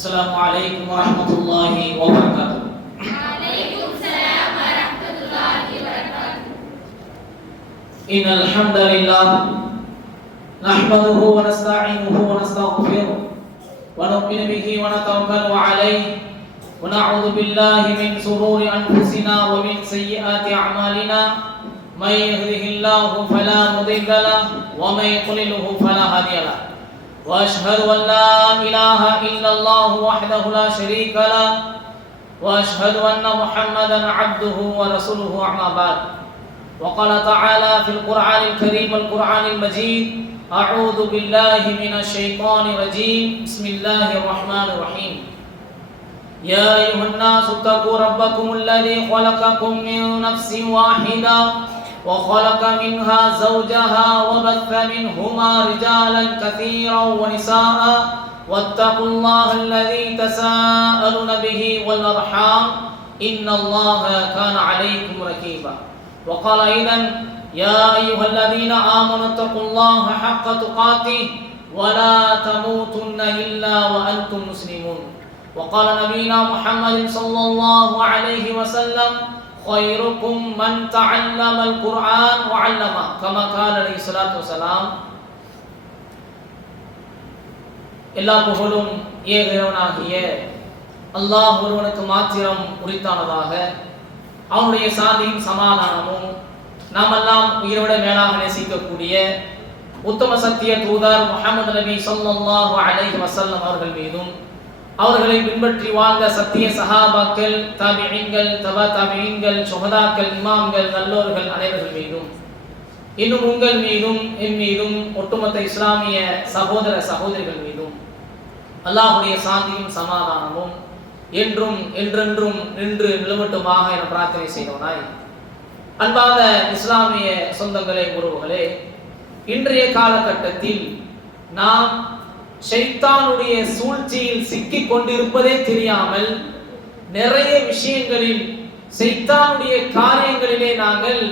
السلام عليكم ورحمة الله وبركاته. وعليكم السلام ورحمة الله وبركاته. إن الحمد لله نحمده ونستعينه ونستغفره ونؤمن به ونتوكل عليه ونعوذ بالله من شرور أنفسنا ومن سيئات أعمالنا من يهده الله فلا مضل له ومن يضلل فلا هادي له وأشهد أن لا إله إلا الله وحده لا شريك له وأشهد أن محمدا عبده ورسوله أما بعد. وقال تعالى في القرآن الكريم والقرآن المجيد: أعوذ بالله من الشيطان الرجيم بسم الله الرحمن الرحيم. يا أيها الناس اتقوا ربكم الذي خلقكم من نفس واحدة وخلق منها زوجها وبث منهما رجالا كثيرا ونساء واتقوا الله الذي تساءلون به والأرحام إن الله كان عليكم رقيبا. وقال أيضا: يا أيها الذين آمنوا اتقوا الله حق تقاته ولا تموتن إلا وأنتم مسلمون. وقال نبينا محمد صلى الله عليه وسلم: خيركم من تعلم القرآن وعلمه كما قال عليه الصلاة والسلام. எல்லா புகழும் ஏகவனாகிய அல்லாஹ் ஒருவனுக்கு மாத்திரம் உரித்தானதாக, அவனுடைய சாந்தியும் சமாதானமும் நாமெல்லாம் உயிரோட மேலாக நேசிக்கக்கூடிய உத்தம சத்திய தூதர் முஹம்மது நபி ஸல்லல்லாஹு அலைஹி வஸல்லம் அவர்கள் மீதும், அவர்களை பின்பற்றி வாழ்ந்த சத்திய சஹாபாக்கள், தாபிஈன்கள், தபா தாபிஈன்கள், சுஹதாக்கள், இமாம்கள், நல்லோர்கள் அனைவர்கள் மீதும், இன்னும் உங்கள் மீதும் என் மீதும் ஒட்டுமொத்த இஸ்லாமிய சகோதர சகோதரிகள் மீதும் அல்லாஹ்வுடைய சாந்தியும் சமாதானமும் என்றும் என்றென்றும் நின்று நிலவட்டுமாக என பிரார்த்தனை செய்தவனாய், அன்பான இஸ்லாமிய சொந்தங்களே, உறவுகளே, இன்றைய காலகட்டத்தில் நாம் ஷைத்தானுடைய சூழ்ச்சியில் சிக்கிக் கொண்டிருப்பதே தெரியாமல் நிறைய விஷயங்களில் ஷைத்தானுடைய காரியங்களிலே நாங்கள்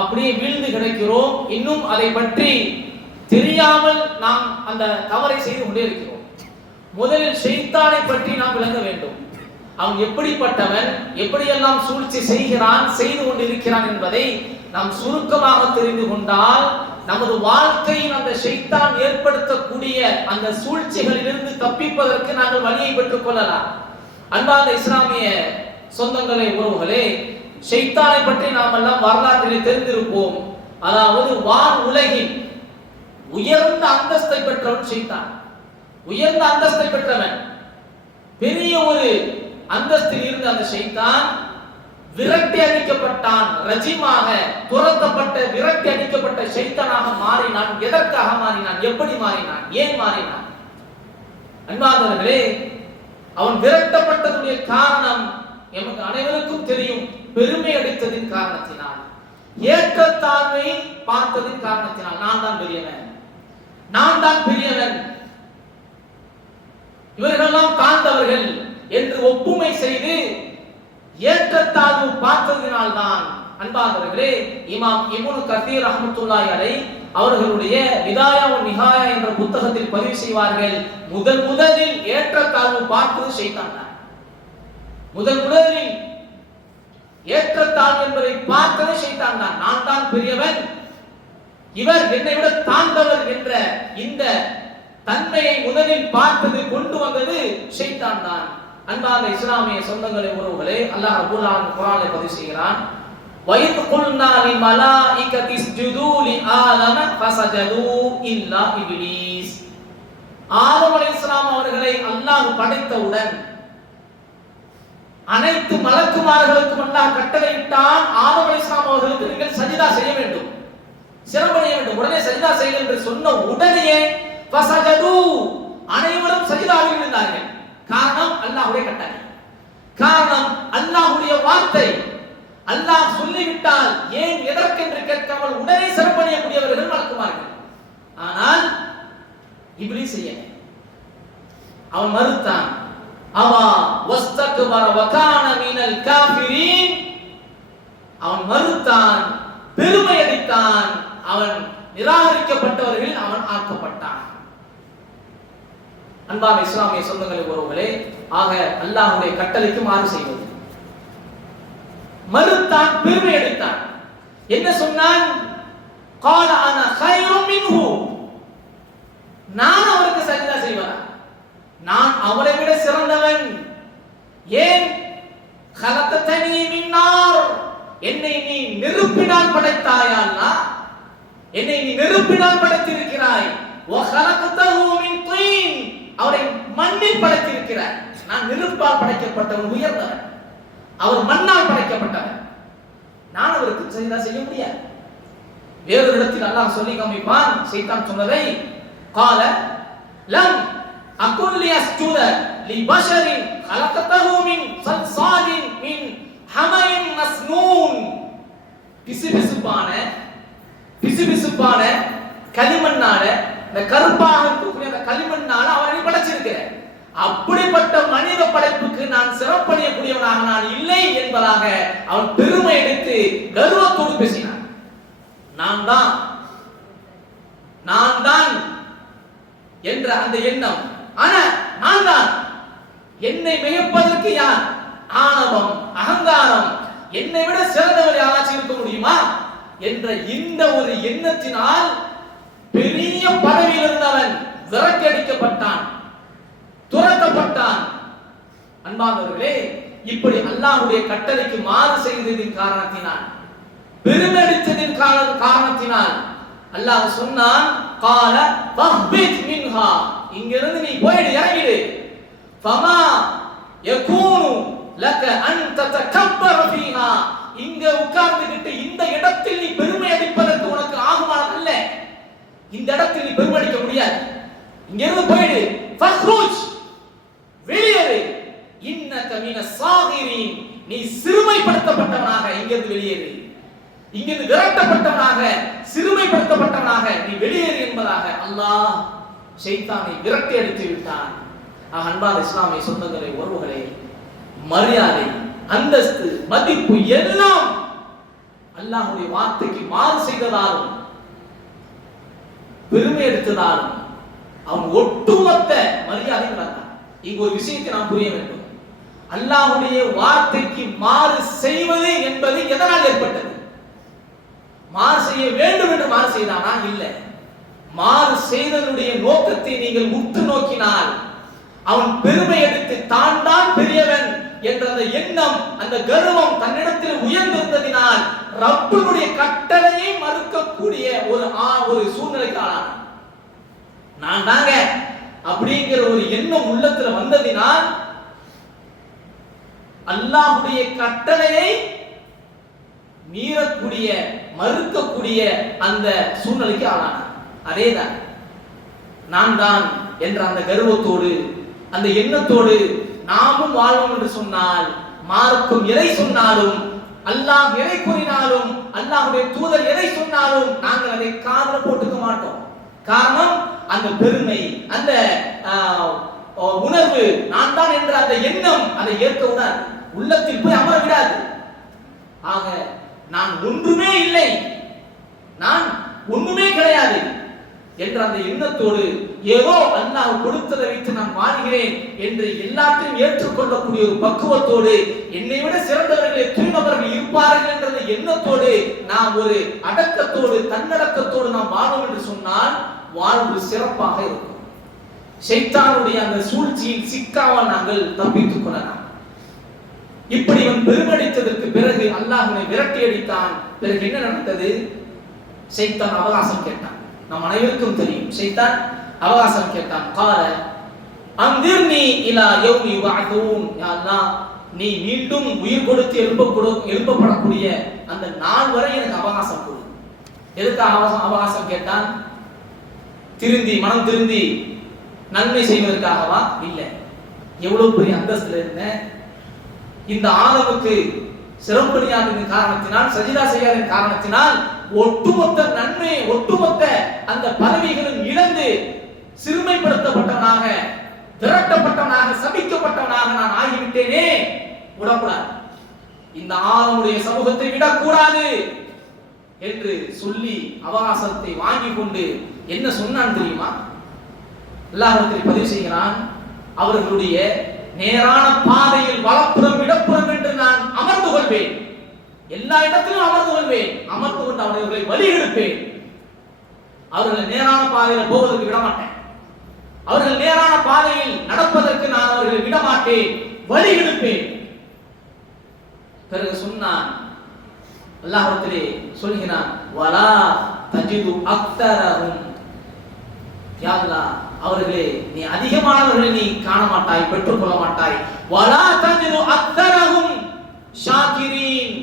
அப்படியே வீழ்ந்து கிடக்கிறோம். இன்னும் அதை பற்றி தெரியாமல் நாம் அந்த தவறை செய்து கொண்டே இருக்கிறோம். முதலில் ஷைத்தானை பற்றி நாம் விளங்க வேண்டும். அவன் எப்படிப்பட்டவன், எப்படியெல்லாம் சூழ்ச்சி செய்கிறான், செய்து கொண்டிருக்கிறான் என்பதை நாம் சுருக்கமாக தெரிந்து கொண்டால் நமது வாழ்க்கையில் அந்த ஷைத்தான் ஏற்படுத்தக்கூடிய அந்த சூழ்ச்சிகளிலிருந்து தப்பிப்பதற்கு நாங்கள் வழியை பெற்றுக் கொள்ளலாம். அன்பான இஸ்லாமிய சொந்தங்களே, உறவுகளே, ஷைத்தானை பற்றி நாம் எல்லாம் வரலாற்றில் தெரிந்திருப்போம். அதாவது வான் உலகில் உயர்ந்த அந்தஸ்தை பெற்றவன் ஷைத்தான். உயர்ந்த அந்தஸ்தை பெற்றவன், பெரிய ஒரு அந்தஸ்தில் இருந்த அந்த ஷைத்தான் விரட்டி அடிக்கப்பட்டான். ரஜிமாக துரத்தப்பட்ட, விரட்டி அடிக்கப்பட்ட ஷைத்தானாக மாறினான். எதற்காக மாறினான்? எப்படி மாறினான்? ஏன் மாறினான்? அன்பானவர்களே, அவன் விரட்டப்பட்டதுடைய காரணம் எமக்கு அனைவருக்கும் தெரியும். பெருமை அடித்ததின் காரணத்தினால், ஏற்றத்தாழ்வை பார்த்ததின் காரணத்தினால், நான் தான் பெரியவன், நான் தான் பெரியவன், இவர்களெல்லாம் தாழ்ந்தவர்கள் என்று ஒப்புமை செய்து ஏற்றத்தாழ்வு பார்த்ததினால் தான். அன்பானவர்களே, இமாம் இப்னு கதீர் ரஹ்மத்துல்லாஹி அலைஹி அவர்களுடைய விதாயா வ நிஹாயா என்ற புத்தகத்தில் பதிவு செய்வார்கள், முதலில் ஏற்றத்தாழ்வு பார்த்தது ஷைத்தான் தான். முதலில் ஏற்றத்தாழ்வு என்பதை பார்த்தது ஷைத்தான் தான். நான் தான் பெரியவன், இவர் என்னை விட தாழ்ந்தவர் என்ற இந்த தன்மையை முதலில் பார்த்தது, கொண்டு வந்தது ஷைத்தான் தான். அன்பான இஸ்லாமிய சொந்தங்களே, உறவுகளே, அல்லாஹ் ரப்பல் ஆலமீன் குர்ஆனில் பதிவு செய்கிறான்: வயத் குல்னா லில் மலாயிகதி இஸ்ஜுது லி ஆதம ஃபஸஜது இல்லா இப்லீஸ். ஆதம் அலைஹிஸ்ஸலாம் அவர்களை அல்லாஹ் படைத்தவுடன் அனைத்து மலக்குமார்களுக்கும் அல்லாஹ் கட்டளையிட்டான், ஆதம் அலைஹிஸ்ஸலாம் அவர்களுக்கு நீங்கள் சஜிதா செய்ய வேண்டும், சிரமடைய வேண்டும், உடனே சஜிதா செய்யுங்கள் என்று சொன்ன உடனேயே ஃபஸஜது அனைவரும் சஜிதாவில் விழுந்தார்கள். காரணம் அல்லாஹ்வுடைய கட்டளை, காரணம் அல்லாஹ்வுடைய வார்த்தை. அல்லாஹ் சொல்லிவிட்டால் ஏன் எதற்கென்று கேட்காமல் உடனே சிறப்படையக்கூடியவர்கள் மலக்குமார்கள். ஆனால் இப்லீஸ் செய்யல, அவன் மறுத்தான். அவா வஸ்தக்பர வகான மினல் காஃபிரீன், அவன் மறுத்தான், பெருமை அடித்தான், அவன் நிராகரிக்கப்பட்டவர்கள் அவன் ஆக்கப்பட்டான். அன்பான இஸ்லாமிய சொந்தங்களே உறவுகளே, ஆக அல்லாஹ்வுடைய கட்டளைக்கு மாறு செய்வது. மறுத்தான், பெருமை எடுத்தான். என்ன சொன்னான்? قال انا خير منه. நான் அவருக்கு சஜ்தா செய்வதா? நான் அவரை விட சிறந்தவன். ஏன்? خلقتني من نار. என்னை நீ நெருப்பினால் படைத்தாயா அல்லாஹ்? என்னை நீ நெருப்பினால் படைத்திருக்கிறாய். وخلقته من طين. அவரை மண்ணில் படைத்திருக்கிறாய். நான் நெருப்பால் படைக்கப்பட்டவன், உயர்ந்தவன். அவர் மண்ணால் படைக்கப்பட்டவன். நான் அவருக்கு சஜ்தா செய்ய முடியாது. வேறொரு இடத்தில் அல்லாஹ் சொல்லி காமிப்பான் சைத்தான் சொன்னதை. قال لم اكن لاسجد لبشر خلقته من صلصال من حمأ مسنون. பிசுபிசுப்பான களிமண்ணால, இந்த கருப்பாக இருக்கக்கூடிய அந்த களிமண்ணால அவரை படைச்சிருக்கிறேன். அப்படிப்பட்ட மனித படைப்புக்கு நான் சிறப்படையக்கூடியவனாக நான் இல்லை என்பதாக அவன் பெருமை எடுத்து கர்வத்தோடு பேசினான். நான் தான் என்ற அந்த எண்ணம். ஆனா நான் தான், என்னை மிகைப்பதற்கு யார்? ஆணவம், அகங்காரம், என்னை விட சிறந்தவர் யாராச்சும் இருக்க முடியுமா என்ற இந்த ஒரு எண்ணத்தினால் பெரிய பதவியில் இருந்தவன் விரட்டடிக்கப்பட்டான், துரத்தப்பட்டான். அன்பானவர்களே, இப்படி அல்லாஹ்வுடைய கட்டளைக்கு மாறு செய்ததின் காரணத்தினால், பெருமெடுத்ததின் காரணத்தினால் அல்லாஹ் சொன்னான், قال فاهبط منها. இங்கிருந்து நீ போய்டு, இறங்கிடு. فما يكون لك ان تتكبر فيها. இங்க உட்கார்ந்துகிட்டு இந்த இடத்தில் நீ பெருமை அடிப்பதற்கு உனக்கு ஆகுமானது அல்ல. இந்த இடத்தில் நீ பெருமை அடிக்க முடியாது. இங்கிருந்து போய்டு. ஃபக்ருஜ், வெளியேறு. இன்னக மினஸ் சாகிரீன். நீ சிறுமைப்படுத்தப்பட்டவனாக இங்கிருந்து வெளியேறு. இங்கிருந்து விரட்டப்பட்டவனாக, சிறுமைப்படுத்தப்பட்டவனாக நீ வெளியேறு என்பதாக அல்லாஹ் ஷைத்தானை விரட்டி அடித்து விட்டான். அன்பான இஸ்லாமிய சொந்தங்களே, உறவுகளே, மரியாதை, அந்தஸ்து, மதிப்பு எல்லாம் அல்லாஹ்வுடைய வார்த்தைக்கு மாறு செய்ததாலும் பெருமை எடுத்ததாலும் அவன் ஒட்டுமொத்த மரியாதை இழந்தான். இங்கு ஒரு விஷயத்தை நாம் புரிய வேண்டும். அல்லாஹ்வுடைய வார்த்தைக்கு மாறு செய்வது என்பது எதனால் ஏற்பட்டது? மாறு செய்ய வேண்டும் என்று மாறு செய்தானா? இல்லை. மாறு செய்தனுடைய நோக்கத்தை நீங்கள் உற்று நோக்கினால் அவன் பெருமை எடுத்து தான் தான் பெரியவன் என்ற அந்த எண்ணம், அந்த கர்வம் தன்னிடத்தில் உயர்ந்திருந்ததினால் ரப்பினுடைய கட்டளையை மறுக்கக்கூடிய ஒரு சூழ்நிலைக்கு ஆனான். நான் தாங்க அப்படிங்கிற ஒரு எண்ணம் உள்ளத்துல வந்ததினால் அல்லாஹ்வுடைய கட்டளையை மீறக்கூடிய, மறுக்கக்கூடிய அந்த சூழ்நிலைக்கு ஆளான. அதேதான் நான் தான் என்ற அந்த கர்வத்தோடு, அந்த எண்ணத்தோடு நாமும் வாழ்வோம் என்று சொன்னால், மார்க்கம் எதை சொன்னாலும், அல்லாஹ் எதை கூறினாலும், அல்லாஹ்வுடைய தூதர் எதை சொன்னாலும் நாங்கள் அதை காதுல போட்டுக்க மாட்டோம். காரணம், அந்த பெருமை, அந்த உணர்வு, நான் தான் என்ற அந்த எண்ணம் அதை ஏற்க விடாது, உள்ளத்தில் போய் அமர விடாது. ஆக நான் ஒன்றுமே இல்லை, நான் ஒண்ணுமே கிடையாது என்ற அந்த எண்ணத்தோடு, ஏதோ அல்லாஹ் கொடுத்ததை வைத்து நான் வாழ்கிறேன் என்று எல்லாத்தையும் ஏற்றுக்கொள்ளக்கூடிய ஒரு பக்குவத்தோடு, என்னை விட சிறந்தவர்கள் எத்தனைவர்கள் இருப்பார்கள் என்ற அந்த எண்ணத்தோடு, நாம் ஒரு அடக்கத்தோடு, தன்னடக்கத்தோடு நாம் வாழும் என்று சொன்னால் வாழ்வு சிறப்பாக இருக்கும். ஷைத்தானுடைய அந்த சூழ்ச்சியில் சிக்காமல் நாங்கள் தப்பித்துக் கொள்ளலாம். இப்படி இவன் பெருமடித்ததற்கு பிறகு அல்லாஹ்வை விரட்டி அடித்தான். பிறகு என்ன நடந்தது? ஷைத்தான் அவகாசம் கேட்டான். நம் அனைவருக்கும் தெரியும், ஷைத்தான் அவகாசம் கேட்டான். قال انظرني الى يوم يبعثون. யா அல்லாஹ், நீ மீண்டும் உயிர் கொடுத்து எழுப்பப்படக்கூடிய அந்த நாள் வரை எனக்கு அவகாசம் கொடு. எதுக்காக அவகாசம் கேட்டான்? மனம் திருந்தி நன்மை செய்வதற்காகவா? இல்லை. எவ்வளவு பெரிய அந்தஸ்துல இருந்த இந்த ஆதமுக்கு சிறப்படியாததின் காரணத்தினால், சஜிதா செய்யாததின் காரணத்தினால் ஒட்டுமொத்த நன்மை, ஒட்டுமொத்த அந்த பதவிகளும் இழந்து சிறுமைப்படுத்தப்பட்டவனாக, விரட்டப்பட்டவனாக, சபிக்கப்பட்டவனாக நான் ஆகிவிட்டேனே. விடக்கூடாது, இந்த ஆதமுடைய சமூகத்தை விடக்கூடாது என்று சொல்லி அவகாசத்தை வாங்கி கொண்டு என்ன சொன்னான் தெரியுமா? அல்லாஹ்விடத்தில் பதிவு செய்கிறான், அவர்களுடைய நேரான பாதையில் வலப்புறம் இடப்புறம் என்று நான் அமர்ந்து கொள்வேன். எல்லா இடத்திலும் அமர்ந்து கொள்வேன். அமர்ந்து கொண்டு அவர்களை வழி எடுப்பேன். அவர்களை நேரான பாதையில் போவதற்கு விட மாட்டேன். அவர்கள் நேரான பாதையில் நடப்பதற்கு நான் அவர்களை விட மாட்டேன், வழி எடுப்பேன். பிறகு சொன்னான், அல்லாஹ்விடத்திலே சொல்கிறான், வலா தஜிது அக்தரஹும், யா அல்லாஹ் அவர்களே நீ அதிகமானவர்களை நீ காண மாட்டாய், பெற்றுக்கொள்ள மாட்டாய். வலா தஜிது அக்தரஹும் ஷாகிரீன்,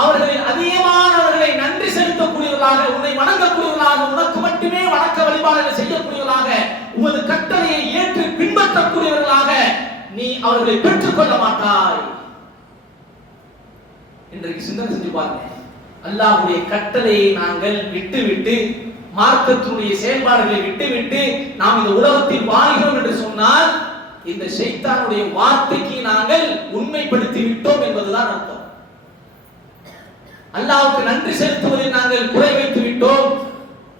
அவர்களில் அதிகமானவர்களை நன்றி செலுத்தக்கூடியவர்களாக, உன்னை வணங்கக்கூடியவர்களாக, உனக்கு மட்டுமே வணக்க வழிபாடுகளை செய்யக்கூடியவர்களாக, உமது கட்டளையை ஏற்று பின்பற்றக்கூடியவர்களாக நீ அவர்களை பெற்றுக்கொள்ள மாட்டாய். இன்றைக்கு சிந்தனை செஞ்சு பாருங்க. அல்லாஹ்வுடைய கட்டளையை நாங்கள் விட்டுவிட்டு, மார்க்கத்தினுடைய செயல்பாடுகளை விட்டுவிட்டு நாம் இந்த உலகத்தில் வாழ்கிறோம் என்று சொன்னால் இந்த ஷைத்தானுடைய வார்த்தைக்கு நாங்கள் உண்மைப்படுத்தி விட்டோம் என்பதுதான் அர்த்தம். அல்லாஹ்வுக்கு நன்றி செலுத்துவதில் நாங்கள் குறை வைத்து விட்டோம்.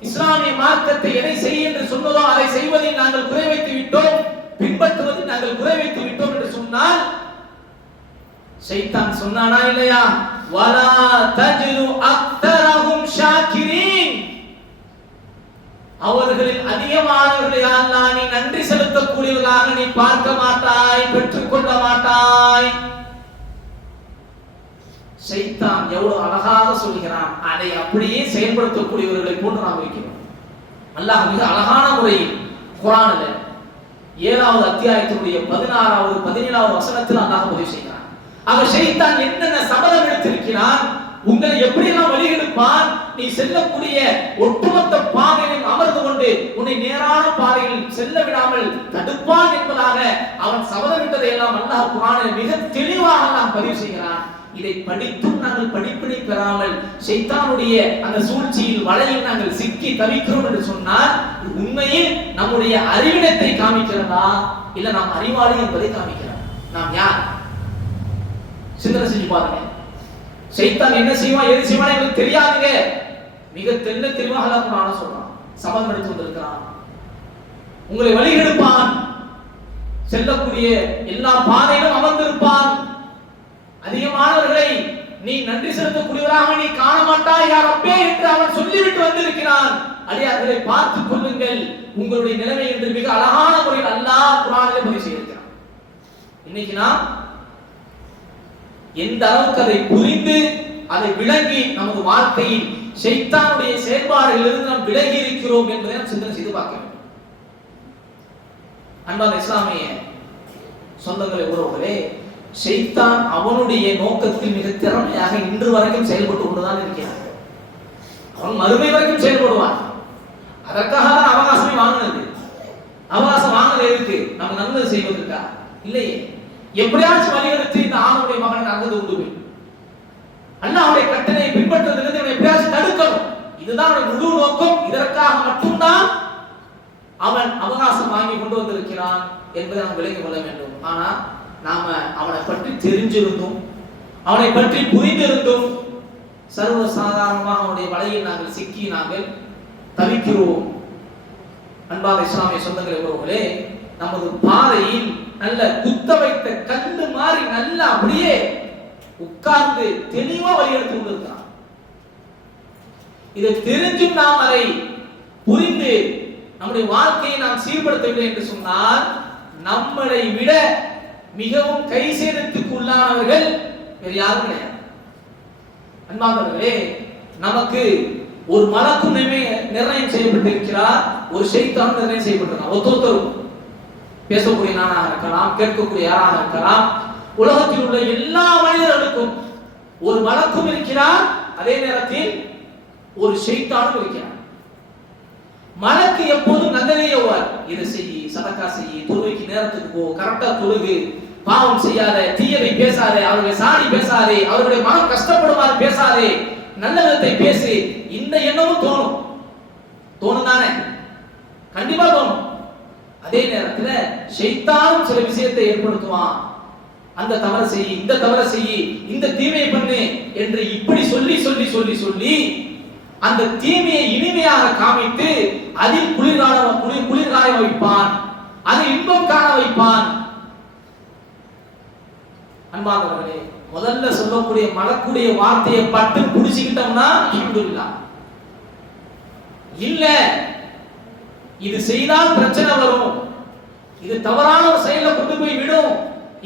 இஸ்லாமிய மார்க்கத்தை எதை செய் என்று சொன்னதோ அதை செய்வதில் நாங்கள் குறை வைத்து விட்டோம். பின்பற்றுவதில் நாங்கள் குறை வைத்து விட்டோம் என்று சொன்னால் ஷைத்தான் சொன்னானா இல்லையா, வலா தஜிது அக்தரஹும் ஷாகிரீன், அவர்களில் அதிகமானவர்களை அல்லாஹ் நீ நன்றி செலுத்தக்கூடியவர்களாக நீ பார்க்க மாட்டாய், பெற்றுக்கொள்ள மாட்டாய். ஷைத்தான் எவ்வளவு அழகாக சொல்கிறான், அதை அப்படியே செயல்படுத்தக்கூடியவர்களை போன்று நாம் இருக்கிறோம். அல்லாஹ் மிக அழகான முறையில் குர்ஆனில் 7வது அத்தியாயத்தினுடைய 16வது 17வது வசனத்தில் அல்லாஹ் பதிவு செய்கிறான். அவர் ஷைத்தான் என்னென்ன சபதம் எடுத்திருக்கிறான், உங்களை எப்படியெல்லாம் வழிகெடுப்பான், நீ செல்லக்கூடிய ஒட்டுமொத்த பாதையில் அமர்ந்து கொண்டு உன்னை நேரான பாதையில் செல்ல விடாமல் தடுப்பான் என்பதாக அவன் சபதமிட்டதை எல்லாம் அல்லாஹ் குர்ஆனில் மிக தெளிவாக நாம் பதிவு செய்கிறான். இதை படித்தும் நாங்கள் படிப்பினை பெறாமல் ஷைத்தானுடைய அந்த சூழ்ச்சியில் வலையில் நாங்கள் சிக்கி தவிக்கிறோம் என்று சொன்னால் உண்மையில் நம்முடைய அறிவினத்தை காமிக்கிறதா இல்ல நாம் அறிவாளி என்பதை காமிக்கிறோம்? நாம் யார்? சிந்தனை செஞ்சு பாருங்க. ஷைத்தான் என்ன செய்வான், எது செய்வான் எங்களுக்கு தெரியாதுங்க. மிக தெளிவாக அல்லாஹ் குர்ஆன்ல சொல்றான், சபதம் எடுத்து வந்திருக்கிறான், உங்களை வழிகெடுப்பான், செல்லக்கூடிய எல்லா பாதையிலும் அமர்ந்திருப்பான், அதிகமானவர்களை நீ நன்றி செலுத்தக்கூடியவராக நீ காண மாட்டாய் யா ரப்பே என்று அவன் சொல்லிவிட்டு வந்திருக்கிறான். அடியார்களை பார்த்துக் கொள்ளுங்கள் உங்களுடைய நிலைமை என்று மிக அழகான முறையில் அல்லாஹ் குர்ஆனிலே பதிவு செய்திருக்கிறான். இன்னைக்கு நாம் எந்த அளவுக்கு அதை புரிந்து அதை விளங்கி நமது வாழ்க்கையில் ஷைத்தானுடைய செயல்பாடுகளிலிருந்து நாம் விலகி இருக்கிறோம் என்பதை நாம் சிந்தனை செய்து பார்க்க வேண்டும். அன்பான இஸ்லாமிய சொந்தங்களே, உறவுகளே, ஷைத்தான் அவனுடைய நோக்கத்தில் மிக திறமையாக இன்று வரைக்கும் செயல்பட்டு கொண்டுதான் இருக்கிறான். அவன் மறுமை வரைக்கும் செயல்படுவான். அதற்காக தான் அவகாசமே வாங்கினது. அவகாசம் வாங்கினது எதுக்கு? நம்ம நல்லது செய்வதற்கா? இல்லையே. எப்படியாச்சும் வழிகெடுத்து இந்த ஆணுடைய மகன் நல்லது உண்டு அல்லாஹ்வுடைய கட்டளையை பின்பற்றுவதிலிருந்து அவனை எப்படியாச்சும் தடுக்கணும். இதுதான் அவனுடைய முழு நோக்கம். இதற்காக மட்டும்தான் அவன் அவகாசம் வாங்கி கொண்டு வந்திருக்கிறான் என்பதை நாம் விளங்கிக் கொள்ள வேண்டும். ஆனா நாம அவனை பற்றி தெரிஞ்சிருந்தும் அவனை பற்றி புரிந்திருந்தும் சர்வ சாதாரணமாக அவனுடைய வலையில் நாங்கள் சிக்கி நாங்கள் தவிக்கிறோம். அன்பான இஸ்லாமிய சொந்தங்களே, உறவுகளே, நமது பாதையில் நல்ல குத்த வைத்த கண்டு மாறி நல்ல அப்படியே உட்கார்ந்து தெளிவா வழி எடுத்து கொண்டிருக்கிறான். இதை தெரிஞ்சும் நாம் அதை புரிந்து நம்முடைய வாழ்க்கையை நாம் சீர்படுத்தவில்லை என்று சொன்னால் நம்மளை விட மிகவும் கை சேதத்துக்கு உள்ளானவர்கள் வேறு யாரும் கிடையாது. அன்பானவர்களே, நமக்கு ஒரு மலக்கு நிர்ணயம் செய்யப்பட்டிருக்கிறார், ஒரு ஷைத்தான் நிர்ணயம் செய்யப்பட்டிருக்கிறார். ஒவ்வொருத்தரும் பேசக்கூடிய நானாக இருக்கலாம், கேட்கக்கூடிய யாராக இருக்கலாம், உலகத்தில் உள்ள எல்லா மனிதர்களுக்கும் ஒரு மலக்கும் இருக்கிறார், அதே நேரத்தில் ஒரு ஷைத்தானும் இருக்கிறார். மலக்கு எப்போதும் நல்லதே ஏவுவார். இதை செய்யி, சதக்கா செய்யி, தொழுகைக்கு நேரத்துக்கு போ, கரெக்டா தொழுகு, பாவம் செய்யாத, தீயதை பேசாதே, அவர்களை சாடி பேசாதே, அவர்களுடைய மனம் கஷ்டப்படுமாறு பேசாதே, நல்ல விதத்தை பேசு. இந்த எண்ணமும் தோணும் தானே? கண்டிப்பா தோணும். அதே நேரத்துல ஷைத்தானும் சில விஷயத்தை ஏற்படுத்துவான். அந்த தவறை செய், இந்த தவறை செய், இந்த தீமையை பண்ணு என்று இப்படி சொல்லி சொல்லி சொல்லி சொல்லி அந்த தீமையை இனிமையாக காமித்து அதில் குளிர்காய வைப்பான், அதில் இன்பம் காண வைப்பான். அன்பானவர்களே, முதல்ல சொல்லக்கூடிய மலக்கூடிய வார்த்தையை பட்டு புடிச்சுக்கிட்டோம்னா அல்ஹம்துலில்லாஹ். இல்ல இது செய்தால் பிரச்சனை வரும், இது தவறான ஒரு செயலை கொண்டு போய் விடும்,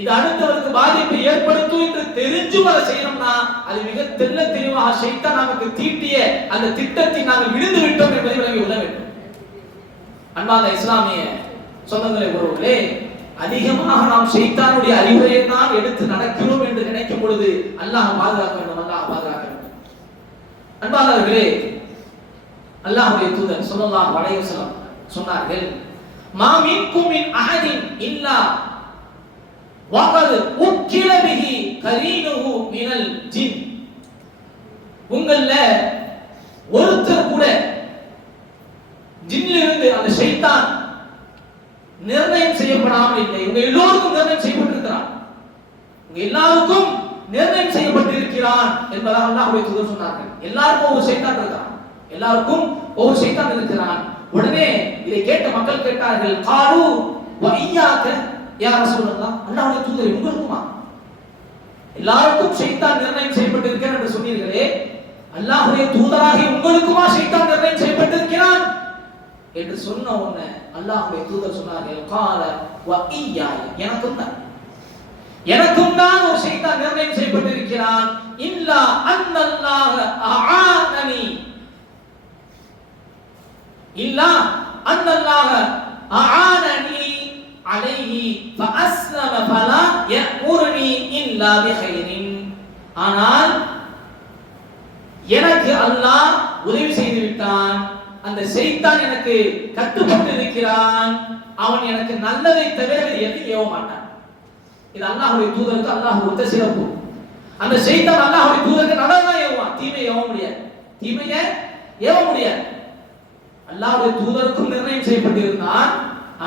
இது அடுத்தவருக்கு பாதிப்பை ஏற்படுத்தும் என்று தெரிஞ்சும் அதை செய்யணும்னா அது மிக தெள்ள தெளிவாக ஷைத்தான் நமக்கு தீட்டிய அந்த திட்டத்தை நாங்கள் விழுந்து விட்டோம் என்பதை விளங்கி கொள்ள வேண்டும். அன்பான இஸ்லாமிய சொந்தங்களே, ஒருவர்களே, அதிகமாக நாம் ஷைத்தானுடைய அறிவுரையை தான் எடுத்து நடக்கிறோம் என்று நினைக்கும் பொழுது அல்லாஹ் பாதுகாக்க வேண்டும், அல்லாஹ் பாதுகாக்க வேண்டும். அன்பானவர்களே, அல்லாஹ்வுடைய தூதர் ஸல்லல்லாஹு அலைஹி வஸல்லம் சொன்னார்கள், மா மின்கும் மின் அஹதின் இல்லா வகத் உக்கில பிஹி கரீனுஹு மினல் ஜின். உங்கள்ல ஒருத்தர் கூட ஜின்னிலிருந்து அந்த ஷைத்தான் நிர்ணயம் செய்யப்படாமல் இல்லை. உங்க எல்லோருக்கும் நிர்ணயம் செய்யப்பட்டிருக்கிறான், உங்க எல்லாருக்கும் நிர்ணயம் செய்யப்பட்டிருக்கிறான் என்பதாக அல்லாஹ்வுடைய தூதர் சொன்னார்கள். எல்லாருக்கும் ஒவ்வொரு ஷைத்தான் இருக்கிறான், எல்லாருக்கும் ஒவ்வொரு ஷைத்தான் இருக்கிறான். உடனே இதை கேட்ட மக்கள் கேட்டார்கள், காலு வ இய்யாக யா ரசூலல்லாஹ், அல்லாஹ்வுடைய தூதரே, உங்களுக்குமா? எல்லாருக்கும் ஷைத்தான் நிர்ணயம் செய்யப்பட்டிருக்கிறான் என்று சொன்னீர்களே, அல்லாஹ்வுடைய தூதராகி உங்களுக்குமா ஷைத்தான் நிர்ணயம் செய்யப்பட்டிருக்கிறான் என்று சொன்ன உடனே அல்லாஹ்வுடைய தூதர் சொன்னார்கள், கால வ இய்யாக, எனக்கும் தான் ஒரு ஷைத்தான் நிர்ணயம் செய்யப்பட்டிருக்கிறான். இல்லா அன்னல்லாஹ அஆனனி, இல்லா அன்னல்லாஹ அஆனனி அலைஹி ஃபஅஸ்லம ஃபலா யஅமுருனி இல்லா பிகைரின். ஆனால் எனக்கு அல்லாஹ் உதவி செய்து விட்டான், அந்த ஷைத்தான் எனக்கு கட்டுப்பட்டு இருக்கிறான், அவன் எனக்கு நல்லதை தவிர எதையும் ஏவ மாட்டான். இது அல்லாஹ்வுடைய தூதருக்கு அல்லாஹ் கொடுத்த சிறப்பு. அந்த ஷைத்தான் அல்லாஹ்வுடைய தூதருக்கு நல்லதான் ஏவுவான், தீமையை ஏவ முடியாது, தீமையை ஏவ முடியாது. அல்லாஹ்வுடைய தூதருக்கும் நிர்ணயம் செய்யப்பட்டிருந்தான்,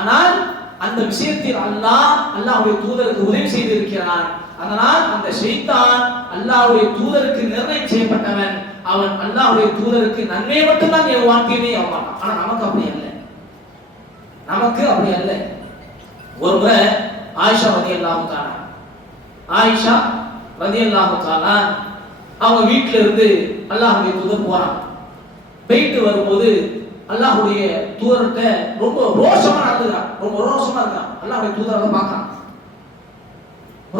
ஆனால் அந்த விஷயத்தில் அல்லாஹ்வுடைய தூதருக்கு உதவி செய்திருக்கிறான். அதனால் அந்த ஷைத்தான் அல்லாஹ்வுடைய தூதருக்கு நிர்ணயம் செய்யப்பட்டவன், அவன் அல்லாஹ்வுடைய தூதருக்கு நன்மையை மட்டும்தான் ஏவுவான், தீமையை ஏவ மாட்டான். ஆனா நமக்கு அப்படி அல்ல, நமக்கு அப்படி அல்ல. ஒருமுறை ஆயிஷா ரலியல்லாஹு தஆலா, ஆயிஷா ரலியல்லாஹு தஆலா அவங்க வீட்டில இருந்து அல்லாஹ்வுடைய தூதர் போறாங்க. போயிட்டு வரும்போது அல்லாஹ்வுடைய தூதர்கிட்ட ரொம்ப ரோஷமா நடந்துக்கிறான், ரொம்ப ரோஷமா இருக்கான். அல்லாஹ்வுடைய தூதரை பார்க்கறான்,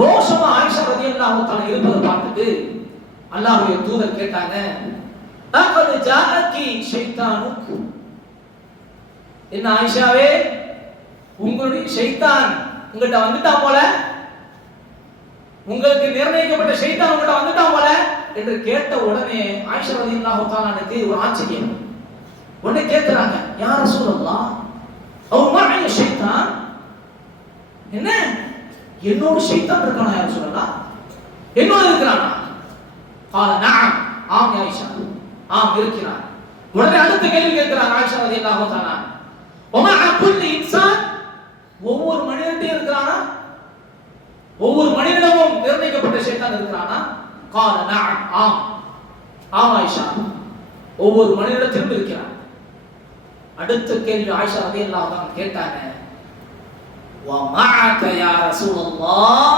ரோஷமா ஆயிஷா ரலியல்லாஹு தஆலா இருப்பதை பார்த்துட்டு அல்லாஹ்வுடைய தூதர் கேட்டாங்க, தகது ஜாஅகி ஷைத்தானுக், என்ன ஆயிஷாவே, உங்களுடைய ஷைத்தான் உங்கள்கிட்ட வந்துட்டான் போல, உங்களுக்கு நிர்ணயிக்கப்பட்ட ஷைத்தான் உங்கள்கிட்ட வந்துட்டான் போல என்று கேட்ட உடனே ஆயிஷா ரலியல்லாஹு தஆலாவுக்கு ஒரு ஆச்சரியம். உடனே கேட்கிறாங்க, யா ரசூலல்லாஹ், அவ் மஅய ஷைத்தான், என்ன என்னோட ஷைத்தான் இருக்கானா யா ரசூலல்லாஹ், என்னோட இருக்கிறானா? قال نعم, ஆம் ஆயிஷா, ஆம் இருக்கிறான். உடனே அடுத்த கேள்வி கேட்கிறாங்க ஆயிஷா ரலியல்லாஹு தஆலா, ومع كل انسان, ஒவ்வொரு மனிதனும் இருக்கிறானா? ஒவ்வொரு மனிதனும் நிர்ணயிக்கப்பட்ட ஷைத்தான் இருக்கிறானா? قال نعم, ஆம், ஆம் ஆயிஷா, ஒவ்வொரு மனிதனிடத்திலும் இருக்கிறான். அடுத்த கேள்வி ஆயிஷா ரலியல்லாஹு அன்ஹா கேட்டாங்க, ومعك يا رسول الله,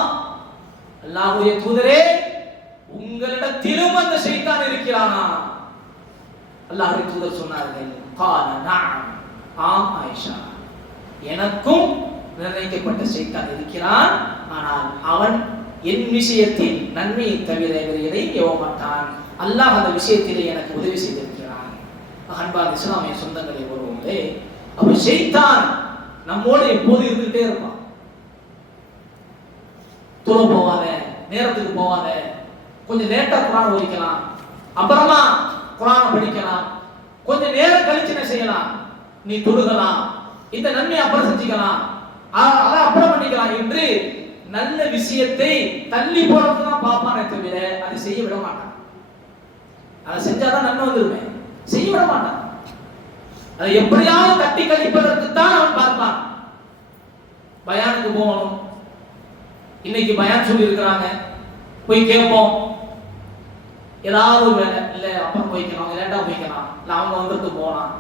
அல்லாஹ்வுடைய தூதரே, உங்களிடத்திலும் அந்த ஷைத்தான் இருக்கிறானா? அல்லாஹ்வுடைய தூதர் சொன்னார்கள், قال نعم, ஆம் ஆயிஷா, எனக்கும் நிர்ணயிக்கப்பட்ட ஷைத்தான் இருக்கிறான், ஆனால் அவன் என் விஷயத்தில் நன்மையை தவிர வேறு எதையும் ஏவ மாட்டான். அல்லாஹ் அந்த விஷயத்திலே எனக்கு உதவி செய்திருக்கிறான். அன்பார்ந்த இஸ்லாமிய சொந்தங்களே, ஒருவங்களே, அப்ப ஷைத்தான் நம்மோடு எப்போது இருந்துகிட்டே இருப்பான். தொழ போவாத, நேரத்துக்கு போவாத, கொஞ்சம் லேட்டா குர்ஆன் ஓதிக்கலாம், அப்புறமா குர்ஆனை படிக்கலாம், கொஞ்சம் நேரம் கழிச்சு என்ன செய்யலாம், நீ தொழுகலாம், இந்த நன்மையை அப்புறம் செஞ்சுக்கலாம், அதை அப்புறம் பண்ணிக்கலாம் என்று நல்ல விஷயத்தை தள்ளி போறதுதான் பார்ப்பானே தவிர அதை செய்ய விட மாட்டான். அதை செஞ்சாதான் நன்மை வந்துருமே, செய்ய விட மாட்டான். அதை எப்படியாவது தட்டி கழிப்பதற்கு தான் அவன் பார்ப்பான். பயானுக்கு போகணும், இன்னைக்கு பயான் சொல்லி இருக்கிறாங்க, போய் கேட்போம், ஏதாவது ஒரு வேலை இல்ல அப்புறம் போய்க்கலாம், லேட்டா போய்க்கலாம், இல்ல அவங்க வந்துட்டு போலாம்.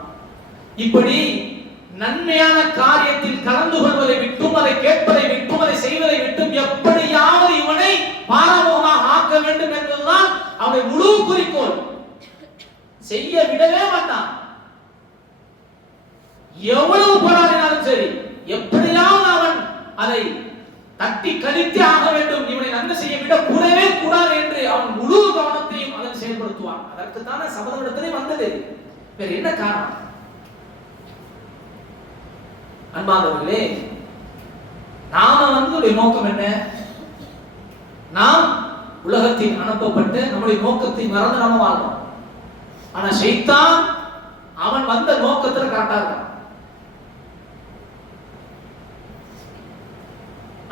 இப்படி நன்மையான காரியத்தில் கலந்து கொள்வதை விட்டும், அதை கேட்பதை விட்டும், அதை செய்வதை விட்டும் எப்படியாவது இவனை பாராமுகமாக ஆக்க வேண்டும் என்பதுதான் அவனுடைய முழு குறிக்கோள். செய்ய விடவே மாட்டான். எவ்வளவு போராடினாலும் சரி, எப்படியாவது அவன் அதை தட்டி கழித்து ஆக வேண்டும், இவனை நன்மை செய்ய விட கூடவே கூடாது என்று அவன் முழு கவனத்தையும் அதன் செயல்படுத்துவான். அதற்குத்தான சபதமிடத்திலே வந்தது. வேற என்ன காரணம்? அன்பானவர்களே, நாம நோக்கம் என்ன? நாம் உலகத்தில் அனுப்பப்பட்டு நம்முடைய நோக்கத்தை மறந்து நாம வாழ்றோம். ஆனா ஷைத்தான் அவன் வந்த நோக்கத்துல கரெக்டா இருக்கான்.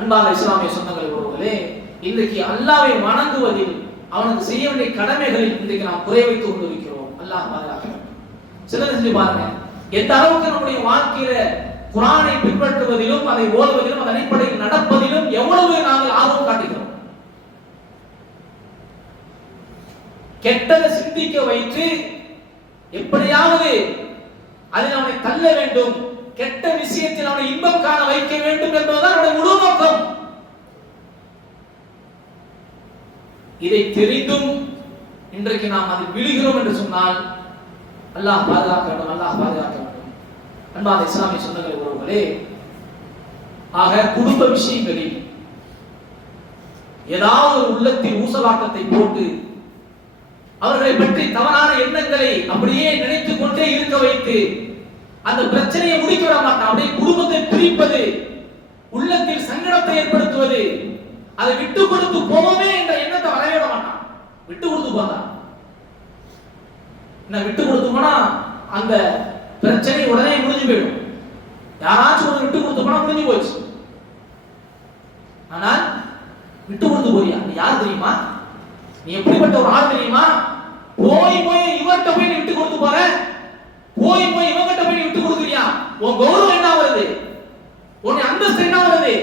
அன்பான இஸ்லாமிய சொந்தங்களை உறவுகளே, இன்றைக்கு அல்லாஹ்வை வணங்குவதில் அவனுக்கு செய்ய வேண்டிய கடமைகளில் இன்றைக்கு நாம் குறை வைத்துக் கொண்டிருக்கிறோம். அல்லாஹ் பாதுகாக்க வேண்டும். சிலர் செஞ்சு பாருங்க, எந்த அளவுக்கு நம்முடைய வாழ்க்கையில குர்ஆனை பின்பற்றுவதிலும், அதை ஓதுவதிலும், அதன் அடிப்படையில் நடப்பதிலும் எவ்வளவு நாங்கள் ஆர்வம் காட்டுகிறோம். கெட்டதை சிந்திக்க வைத்து எப்படியாவது அதில் அவனை தள்ள வேண்டும், கெட்ட விஷயத்தில் அவனை இன்பம் காண வைக்க வேண்டும் என்பதுதான் அவனுடைய முழு நோக்கம். இதை தெரிந்தும் இன்றைக்கு நாம் அதில் விழுகிறோம் என்று சொன்னால் அல்லாஹ் பாதுகாக்க வேண்டும், அல்லாஹ் பாதுகாக்க வேண்டும். அன்பான இஸ்லாமிய சொந்தங்களை உறவுகளே, ஆக குடும்ப விஷயங்களில் ஏதாவது ஒரு உள்ளத்தில் ஊசலாட்டத்தை போட்டு அவர்களை பற்றி தவறான எண்ணங்களை அப்படியே நினைத்துக் கொண்டே இருக்க வைத்து அந்த பிரச்சனையை முடிக்க விட மாட்டான். அப்படியே குடும்பத்தை பிரிப்பது, உள்ளத்தில் சங்கடத்தை ஏற்படுத்துவது, அதை விட்டு கொடுத்து போவோமே என்ற எண்ணத்தை வரவே விட மாட்டான். விட்டு கொடுத்து போதான் விட்டு கொடுத்து போனா அந்த பிரச்சனை உடனே முடிஞ்சு போயிடும். யாராச்சும் ஒரு விட்டு கொடுத்து போனா முடிஞ்சு போச்சு. ஆனால் விட்டு கொடுத்து போறியா, நீ யார் தெரியுமா, நீ எப்படிப்பட்ட ஒரு ஆள் தெரியுமா, போய் இவர்கிட்ட போய் நீ விட்டு கொடுத்து போற, போய் இவங்கிட்ட போய் நீ விட்டு கொடுக்குறியா, உன் கௌரவம் என்ன வருது, உன் அந்தஸ்து என்ன வருது?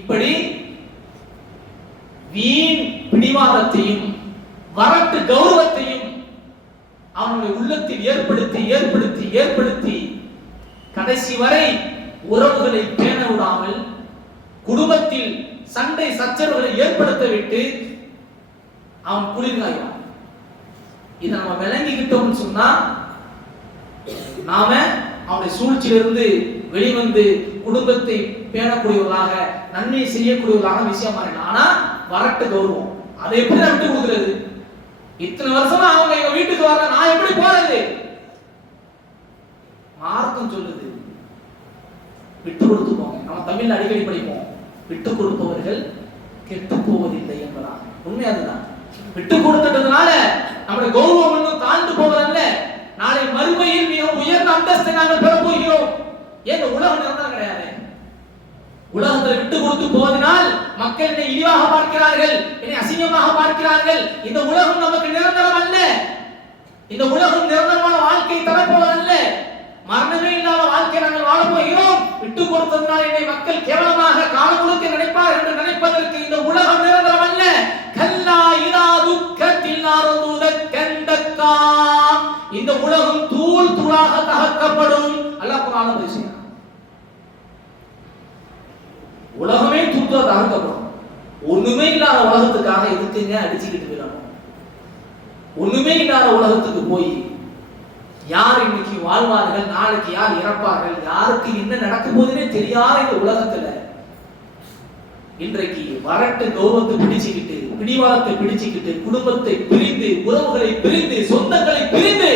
இப்படி வீண் பிடிவாதத்தையும் வரட்டு கௌரவத்தையும் அவனுடைய உள்ளத்தில் ஏற்படுத்தி கடைசி வரை உறவுகளை பேண விடாமல் குடும்பத்தில் சண்டை சச்சரவுகளை ஏற்படுத்த விட்டு அவன் குளிர்காய்வான். இதை நம்ம விளங்கிக்கிட்டோம்னு சொன்னா நாம அவனுடைய சூழ்ச்சியிலிருந்து வெளிவந்து குடும்பத்தை பேணக்கூடியவர்களாக, நன்மை செய்யக்கூடியவர்களாக விஷயம் மாறினான். ஆனா வரட்டு கௌரவம், அதை எப்படி விட்டு கொடுக்கிறது? இத்தனை வருஷமா அவங்க எங்க வீட்டுக்கு வர, நான் எப்படி போறது? மார்க்கம் சொல்லுது விட்டு கொடுத்து போங்க. நம்ம தமிழ்ல அடிக்கடி படிப்போம், விட்டு கொடுப்பவர்கள் கெட்டு போவதில்லை என்பதான். உண்மை அதுதான். விட்டு கொடுத்ததுனால நம்முடைய கௌரவம் இன்னும் தாழ்ந்து போவதல்ல, நாளை மறுமையில் மிக உயர்ந்த அந்தஸ்தை நாங்கள் பெற போகிறோம். ஏன் உலகம் நிரந்தரம் கிடையாது. உலகத்தை விட்டு கொடுத்து போவதனால் மக்கள் என்னை இழிவாக பார்க்கிறார்கள், என்னை அசிங்கமாக பார்க்கிறார்கள். இந்த உலகம் நமக்கு நிரந்தரம் அல்ல. இந்த உலகம் நிரந்தரமான வாழ்க்கையை தரப்போவதல்ல. மரணமே இல்லாத வாழ்க்கை நாங்கள் வாழ போகிறோம். விட்டு கொடுத்ததனால் என்னை மக்கள் கேவலமாக காலமுழுக்க நினைப்பார் என்று நினைப்பதற்கு இந்த உலகம் நிரந்தரம் அல்ல. கல்லா இதா துக்கத்தில் நாரதுதக்கந்தக்கா, இந்த உலகம் தூள் தூளாக தகர்க்கப்படும். அல்லாஹ் குர்ஆன்ல பேசுகிறார். உலகமே தூள் தூளாக தகர்க்கப்படும். ஒண்ணுமே இல்லாத உலகத்துக்காக எதுக்குங்க அடிச்சுக்கிட்டு விடணும்? ஒண்ணுமே இல்லாத உலகத்துக்கு போய் யார் இன்னைக்கு வாழ்வார்கள், நாளைக்கு யார் இறப்பார்கள், யாருக்கு என்ன நடக்க போதுன்னே தெரியாத இந்த உலகத்துல இன்றைக்கு வரட்டு கௌரவத்தை பிடிச்சுக்கிட்டு, பிடிவாதத்தை பிடிச்சுக்கிட்டு, குடும்பத்தை பிரிந்து, உறவுகளை பிரிந்து, சொந்தங்களை பிரிந்து,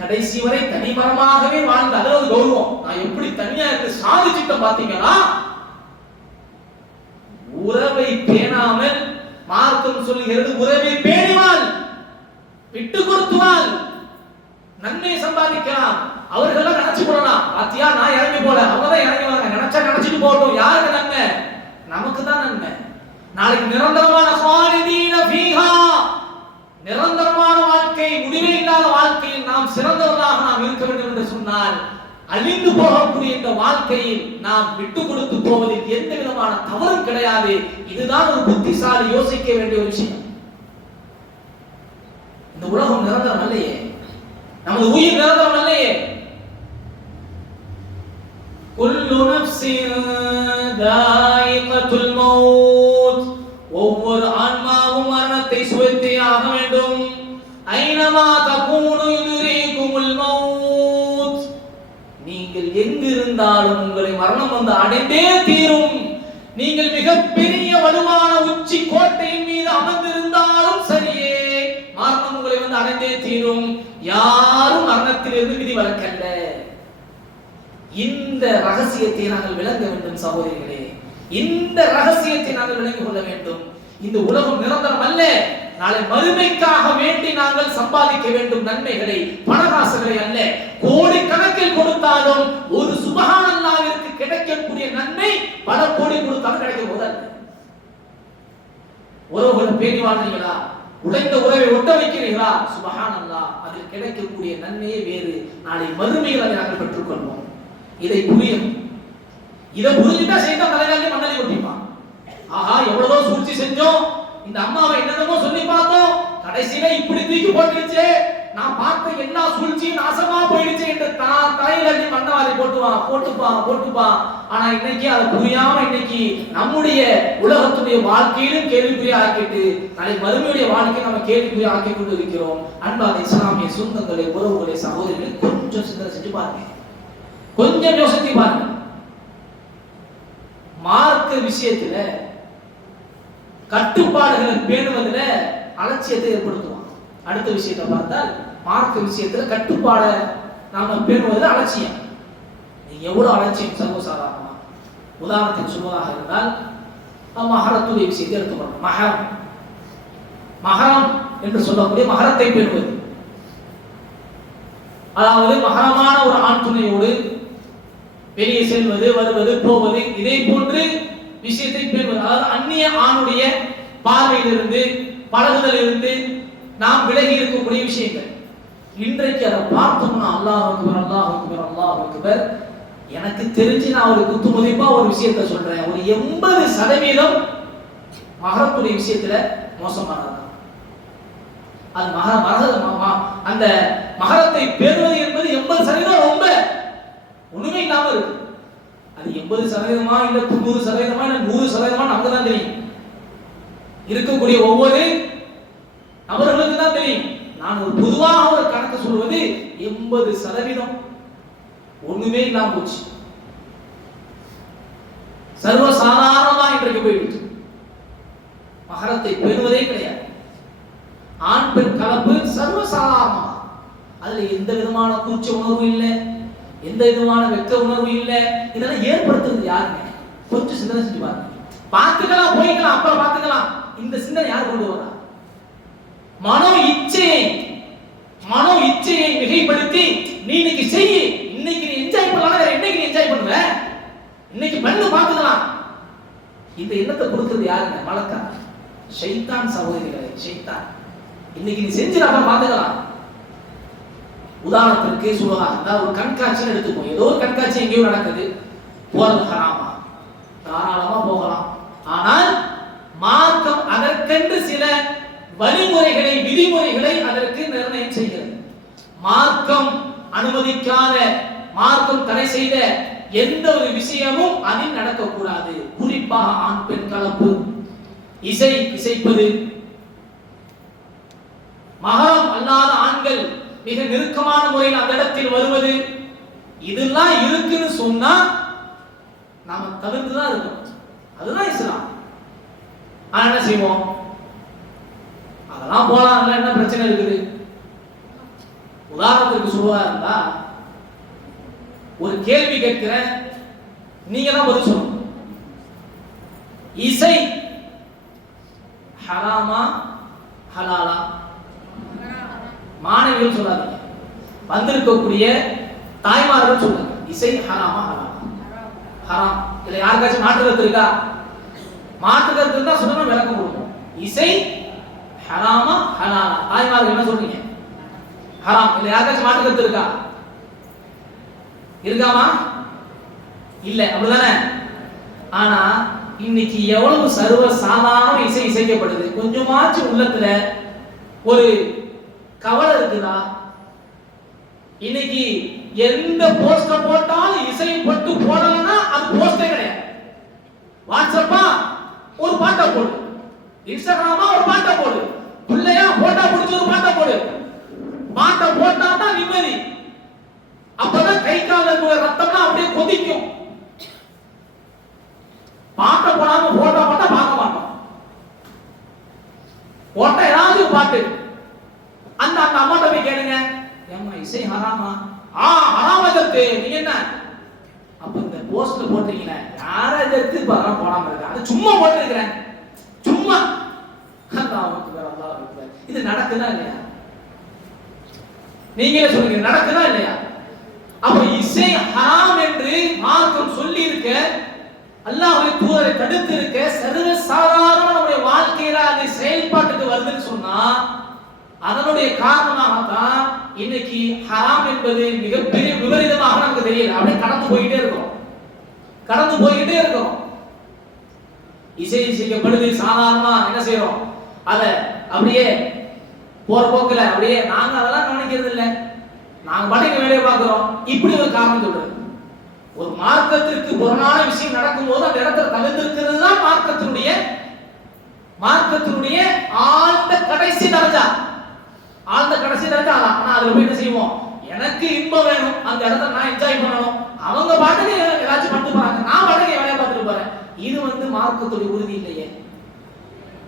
கடைசி வரை தனிமரமாகவே வாழ்ந்த அதாவது கௌரவம். நான் எப்படி தனியா இருந்து சாதிச்சிட்டோம் பாத்தீங்கன்னா, உறவை பேணாமல் மார்க்கம் சொல்லுகிறது, உறவை பேணிவாள், விட்டு கொடுத்துவாள், நன்மையை சம்பாதிக்கலாம். அவர்கள் நினைச்சு போடலாம், பாத்தியா நான் இறங்கி போல, அவங்கதான் இறங்கி வராங்க, நினைச்சா நினைச்சிட்டு போகட்டும். யாருக்கு நன்மை? நமக்கு தான் நன்மை. நாளைக்கு நிரந்தரமான ஃபாலிதீன ஃபீஹா, நிரந்தரமான வாழ்க்கை, முடிவே இல்லாத வாழ்க்கையில் நாம் சிறந்தவர்களாக நாம் இருக்க வேண்டும் என்று சொன்னால், அழிந்து போகக்கூடிய இந்த வாழ்க்கையில் நாம் விட்டு கொடுத்து போவதில் எந்த விதமான தவறும் கிடையாது. இதுதான் ஒரு புத்திசாலி யோசிக்க வேண்டிய ஒரு விஷயம். இந்த உலகம் நிரந்தரம் அல்லையே, நமது உயிர் நிரந்தரம் அல்லையே. குல்லு நஃப்ஸின் தாயிகத்துல் மௌத், ஒவ்வொரு ஆன்மாவும் மரணத்தை சுவைத்தே ஆக வேண்டும். ஐனமா தகூனு யுத்ரீகுமுல் மௌத், நீங்கள் எங்கு இருந்தாலும் உங்களை மரணம் வந்து அடைந்தே தீரும். நீங்கள் மிகப்பெரிய வலுவான உச்சி கோட்டையின் மீது அமர்ந்திருந்தாலும் சரியே, மரணம் உங்களை வந்து அடைந்தே தீரும். யாரும் மரணத்திலிருந்து விதிவிலக்கல்ல. இந்த ரகசியத்தை நாங்கள் விளங்க வேண்டும் சகோதரிகளே, இந்த ரகசியத்தை நாங்கள் விளங்கிக் கொள்ள வேண்டும். இந்த உலகம் நிரந்தரம் அல்ல. நாளை மறுமைக்காக வேண்டி நாங்கள் சம்பாதிக்க வேண்டும் நன்மைகளை, பணகாசுகளை அல்ல. கோடிக்கணக்கில் கொடுத்தாலும் ஒரு சுப்ஹானல்லாஹ்விற்கு கிடைக்கக்கூடிய நன்மை பல கோடி கொடுத்தாலும் கிடைக்க போதல்ல. உறவுகளை பேணி வாழ்றீங்களா, உடைந்த உறவை ஒட்ட வைக்கிறீர்களா, சுப்ஹானல்லாஹ், அதில் கிடைக்கக்கூடிய நன்மையே வேறு. நாளை மறுமையில் அதை நாங்கள் பெற்றுக்கொள்வோம். இதை புரியும். இதை புரிஞ்சுட்டா செய்த தலைகாலி மண்ணலி ஒட்டிப்பான். ஆஹா, எவ்வளவோ சூழ்ச்சி செஞ்சோம், இந்த அம்மாவை என்னென்னமோ சொல்லி பார்த்தோம், கடைசியில இப்படி தூக்கி போட்டுருச்சு, நான் பார்த்த எல்லா சூழ்ச்சியும் நாசமா போயிடுச்சு என்று தலையில மண்ணவாரி போட்டுப்பான். ஆனா இன்னைக்கு அதை புரியாம இன்னைக்கு நம்முடைய உலகத்துடைய வாழ்க்கையிலும் கேள்விக்குறியா ஆக்கிட்டு நாளை மறுமையுடைய வாழ்க்கையை நம்ம கேள்விக்குறியா ஆக்கி கொண்டு இருக்கிறோம். அன்பான இஸ்லாமிய சொந்தங்களை, உறவுகளை, சகோதரிகளை கொஞ்சம் சிந்தனை செஞ்சு பாருங்க, கொஞ்சம் யோசித்து பாருங்க. மார்க்க விஷயத்துல கட்டுப்பாடுகளை பேணுவதில் அலட்சியத்தை ஏற்படுத்துவான். அடுத்த விஷயத்தை பார்த்தால் மார்க்க விஷயத்துல கட்டுப்பாடை நாம பேணுவதில் அலட்சியம். எவ்வளவு அலட்சியம் சர்வசாதாரணமா. உதாரணத்துக்கு சொல்வதாக இருந்தால் மஹரத்துடைய விஷயத்தை எடுத்துக்கணும். மஹரம் என்று சொல்லக்கூடிய மஹரத்தை பேணுவது, அதாவது மஹரமான ஒரு ஆண் துணையோடு வெளியே செல்வது, வருவது, போவது, இதே போன்று விஷயத்தை பேணுவது. அதாவது அந்நிய ஆணுடைய பார்வையிலிருந்து, பழகுதலிருந்து நாம் விலகி இருக்கக்கூடிய விஷயங்கள். இன்றைக்கு அதை பார்த்தோம்னா அல்லாஹ் அக்பர், அல்லாஹ் அக்பர், அல்லாஹ் அக்பர். எனக்கு தெரிஞ்சு நான் ஒரு குத்து மதிப்பா ஒரு விஷயத்தை சொல்றேன், ஒரு 80% மஹரத்துடைய விஷயத்துல மோசமானது. அது அந்த மஹரத்தை பேணுவது என்பது 80% ரொம்ப ஒண்ணுமே இல்லாம இருக்கு. அது 80% இல்ல 90% இல்ல 100% நமக்கு தான் தெரியும். இருக்கக்கூடிய ஒவ்வொரு நபர்களுக்கு தான் தெரியும். நான் ஒரு பொதுவாக ஒரு கணக்கு சொல்வது 80% ஒண்ணுமே இல்லாம போச்சு. சர்வசாதாரணமா இன்றைக்கு போயிடுச்சு. மஹரத்தை பேணுவதே கிடையாது. ஆண் பெண் கலப்பு சர்வசாதாரணமா, அதுல எந்த விதமான கூச்ச உணர்வு இல்லை, எந்த விதமான வெக்க உணர்வு இல்லை. இதெல்லாம் ஏற்படுத்துறது யாருங்க? கொஞ்சம் சிந்தனை செஞ்சு பாருங்க. பார்த்துக்கலாம், போய்க்கலாம், அப்புறம் பார்த்துக்கலாம். இந்த சிந்தனை யார் கொண்டு வரா? மனோ இச்சையை மிகைப்படுத்தி நீ இன்னைக்கு செய், இன்னைக்கு நீ என்ஜாய் பண்ணலாம், வேற என்னைக்கு நீ என்ஜாய் பண்ணுவ, இன்னைக்கு பண்ணு, பார்த்துக்கலாம். இந்த எண்ணத்தை கொடுக்கிறது யாருங்க? மலக்கா, ஷைத்தான் சகோதரிகளே, ஷைத்தான். இன்னைக்கு நீ செஞ்சு அப்புறம் பார்த்துக்கலாம். உதாரணத்திற்கு சொல்லுவாங்க, ஒரு கண்காட்சின்னு எடுத்துப்போம். ஏதோ ஒரு கண்காட்சி எங்கேயோ நடக்குது, போறது ஹராமா? தாராளமா போகலாம். ஆனால் மார்க்கம் அதற்கென்று சில வழிமுறைகளை, விதிமுறைகளை அதற்கு நிர்ணயம் செய்கிறது. மார்க்கம் அனுமதிக்காத, மார்க்கம் தடை செய்த எந்த ஒரு விஷயமும் அதில் நடக்கக்கூடாது. குறிப்பாக ஆண் பெண் கலப்பு, இசைப்பது, மஹரம் அல்லாத ஆண்கள் மிக நெருக்கமான முறையில் அந்த இடத்தில் வருவது, இதெல்லாம் இருக்குன்னு சொன்னா நாம தவிர்த்துதான் இருக்கணும். அதுதான் இஸ்லாம். ஆனா என்ன செய்வோம்? அதெல்லாம் போலாம், என்ன பிரச்சனை இருக்குது? உதாரணத்துக்கு சொல்லுவா இருந்தா, ஒரு கேள்வி கேட்கிறேன், நீங்க தான் பதில் சொல்லணும். இசை ஹராமா ஹலாலா? மாணவிகள் சொல்லாதீங்க, வந்திருக்கக்கூடிய தாய்மார்கள் சொல்லுங்க. இசை ஹராமா ஹலாலா? ஹராம். இல்ல யாருக்காச்சும் மாற்று கருத்து இருக்கா? மாற்று கருத்து இருந்தா சொல்லுங்க, விளக்கம் கொடுப்போம். இசை ஹராமா ஹலாலா? தாய்மார்கள் என்ன சொல்றீங்க? ஹராம். இல்ல யாருக்காச்சும் மாற்று கருத்து இருக்கா? இருக்காமா? இல்ல, அப்படிதானே? ஆனா இன்னைக்கு எவ்வளவு சர்வ சாதாரண இசை இசைக்கப்படுது. கொஞ்சமாச்சும் உள்ளத்துல ஒரு கவலை இருக்குதா? இன்னைக்கு எந்த போஸ்ட போட்டாலும் இசை பட்டு போடலன்னா அது போஸ்டே கிடையாது. வாட்ஸ்அப்பா ஒரு பாட்டை போடு, இன்ஸ்டாகிராமா ஒரு பாட்டை போடு, பிள்ளையா போட்டோ பிடிச்சி ஒரு பாட்டை போடு. பாட்டை போட்டா தான் நிம்மதி. அப்பதான் கை கால ரத்தம்லாம் அப்படியே கொதிக்கும். பாட்டை போடாம போட்டோ போட்டா பார்க்க மாட்டோம். போட்டா ஏதாவது பாட்டு அந்த அந்த அம்மாட்ட போய் கேளுங்க, ஏம்மா இசை ஹராமா? ஹராமா கத்து. நீங்க என்ன அப்ப இந்த போஸ்ட்ல போட்டீங்களே யாரை எடுத்து பரம் போடாம இருக்க? அது சும்மா போட்டிருக்கிறேன், சும்மா. இது நடக்குதா இல்லையா? நீங்களே சொல்லுங்க, நடக்குதா இல்லையா? அப்ப இசை ஹராம் என்று மார்க்கம் சொல்லி இருக்க, அல்லாஹ்வுடைய தூதரை தடுத்து இருக்க, சர்வ சாதாரண நம்முடைய வாழ்க்கையில அது செயல்பாட்டுக்கு வருதுன்னு சொன்னா அதனுடைய காரணமாகத்தான் இன்னைக்கு ஹராம் என்பது மிகப்பெரிய விபரீதமாக நமக்கு தெரியல. அப்படியே கடந்து போயிட்டே இருக்கோம். இசை இசைக்கப்படுது, சாதாரணமா என்ன செய்யறோம்? அத அப்படியே போற போக்குல அப்படியே நாங்க அதெல்லாம் கவனிக்கிறது இல்லை, நாங்க பாட்டுக்கு வேலையை பார்க்கிறோம். இப்படி ஒரு காரணம் சொல்றது. ஒரு மார்க்கத்திற்கு புறமான விஷயம் நடக்கும்போது அந்த இடத்துல தவிர்த்திருக்கிறது தான் மார்க்கத்தினுடைய ஆழ்ந்த கடைசி தரஜா. ஆழ்ந்த கடைசி தரஜா. ஆனா அதுல போய் என்ன செய்வோம்? எனக்கு இன்பம் வேணும், அந்த இடத்துல நான் என்ஜாய் பண்ணணும். அவங்க பாட்டுக்கு ஏதாச்சும் பண்ணிட்டு போறாங்க, நான் பாட்டுக்கு வேலையை பார்த்துட்டு போறேன். இது மார்க்கத்துடைய உறுதி இல்லையே.